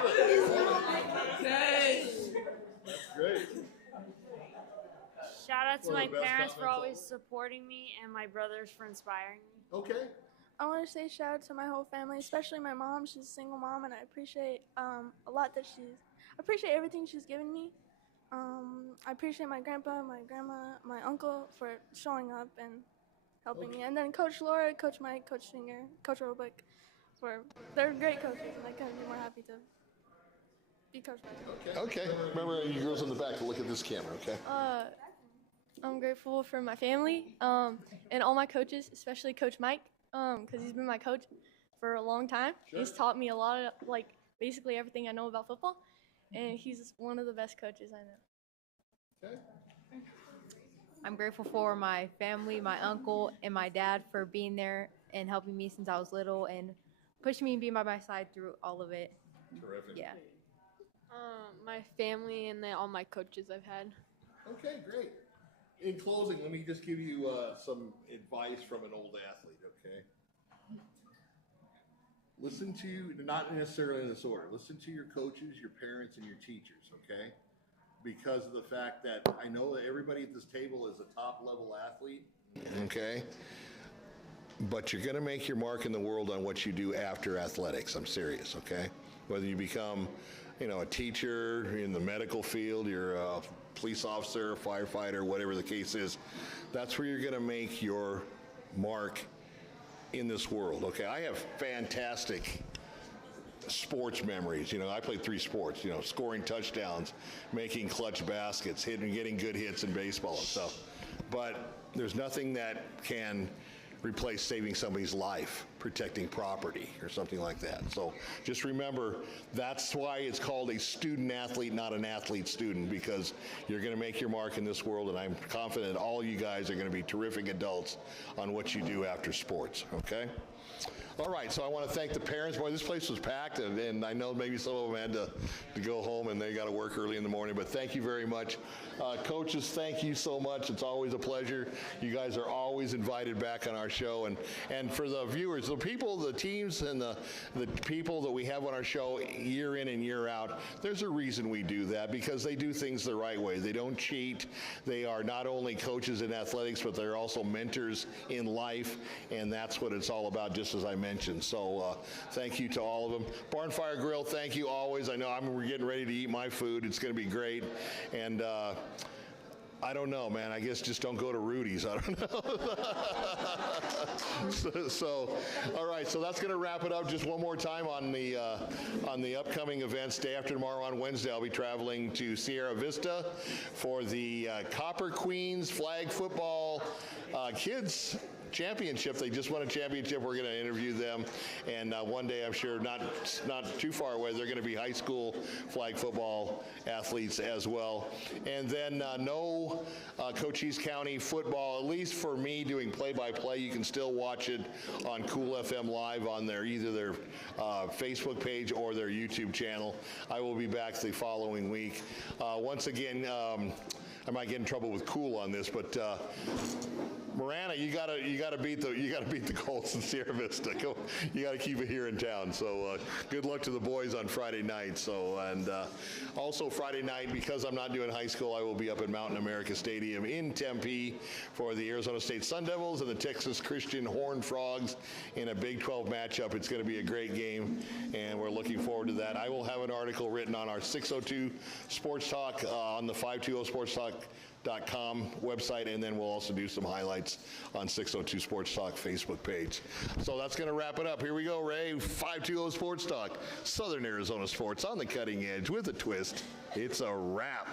it. That's great. Shout out to One of my the best parents for comments always supporting me and my brothers for inspiring me. Okay. I want to say shout out to my whole family, especially my mom. She's a single mom, and I appreciate a lot that I appreciate everything she's given me. I appreciate my grandpa, my grandma, my uncle for showing up and helping me. And then Coach Laura, Coach Mike, Coach Singer, Coach Robick, they're great coaches, and I couldn't be more happy to be coached by them. Okay. Remember, you girls in the back, look at this camera, okay? I'm grateful for my family and all my coaches, especially Coach Mike, because he's been my coach for a long time. Sure. He's taught me a lot of, basically everything I know about football, and he's one of the best coaches I know. Okay. I'm grateful for my family, my uncle, and my dad for being there and helping me since I was little and pushing me and being by my side through all of it. Terrific. Yeah. My family and then all my coaches I've had. Okay, great. In closing, let me just give you some advice from an old athlete, okay? Listen to, not necessarily in this order, listen to your coaches, your parents, and your teachers, okay? Because of the fact that I know that everybody at this table is a top-level athlete, okay? But you're going to make your mark in the world on what you do after athletics. I'm serious, okay? Whether you become, a teacher in the medical field, you're a police officer, a firefighter, whatever the case is, that's where you're going to make your mark in this world, okay? I have fantastic sports memories. I played 3 sports, scoring touchdowns, making clutch baskets, getting good hits in baseball and stuff. But there's nothing that can replace saving somebody's life, protecting property, or something like that. So just remember, that's why it's called a student athlete, not an athlete student, because you're going to make your mark in this world, and I'm confident all you guys are going to be terrific adults on what you do after sports, okay? All right, so I want to thank the parents. Boy, this place was packed, and I know maybe some of them had to go home and they got to work early in the morning, but thank you very much. Coaches, thank you so much. It's always a pleasure. You guys are always invited back on our show. And for the viewers, the people, the teams, and the people that we have on our show year in and year out, there's a reason we do that, because they do things the right way. They don't cheat. They are not only coaches in athletics, but they're also mentors in life, and that's what it's all about, just as I mentioned. So thank you to all of them. Barnfire Grill, thank you always. I know we're getting ready to eat my food. It's going to be great. And I don't know, man. I guess just don't go to Rudy's. I don't know. so, all right. So that's going to wrap it up. Just one more time on the upcoming events. Day after tomorrow on Wednesday, I'll be traveling to Sierra Vista for the Copper Queens flag football kids championship. They just won a championship. We're going to interview them, and one day, I'm sure not too far away, they're going to be high school flag football athletes as well. And then no Cochise County football, at least for me doing play-by-play. You can still watch it on Cool FM Live on either their Facebook page or their YouTube channel. I will be back the following week. Once again, I might get in trouble with Cool on this, but Marana, you gotta beat the Colts in Sierra Vista. You gotta keep it here in town. So good luck to the boys on Friday night. So also Friday night, because I'm not doing high school, I will be up at Mountain America Stadium in Tempe for the Arizona State Sun Devils and the Texas Christian Horned Frogs in a Big 12 matchup. It's going to be a great game, and we're looking forward to that. I will have an article written on our 602 Sports Talk on the 520sportstalk.com website, and then we'll also do some highlights on 602 Sports Talk Facebook page. So that's going to wrap it up. Here we go, Ray. 520 Sports Talk, Southern Arizona sports on the cutting edge with a twist. It's a wrap.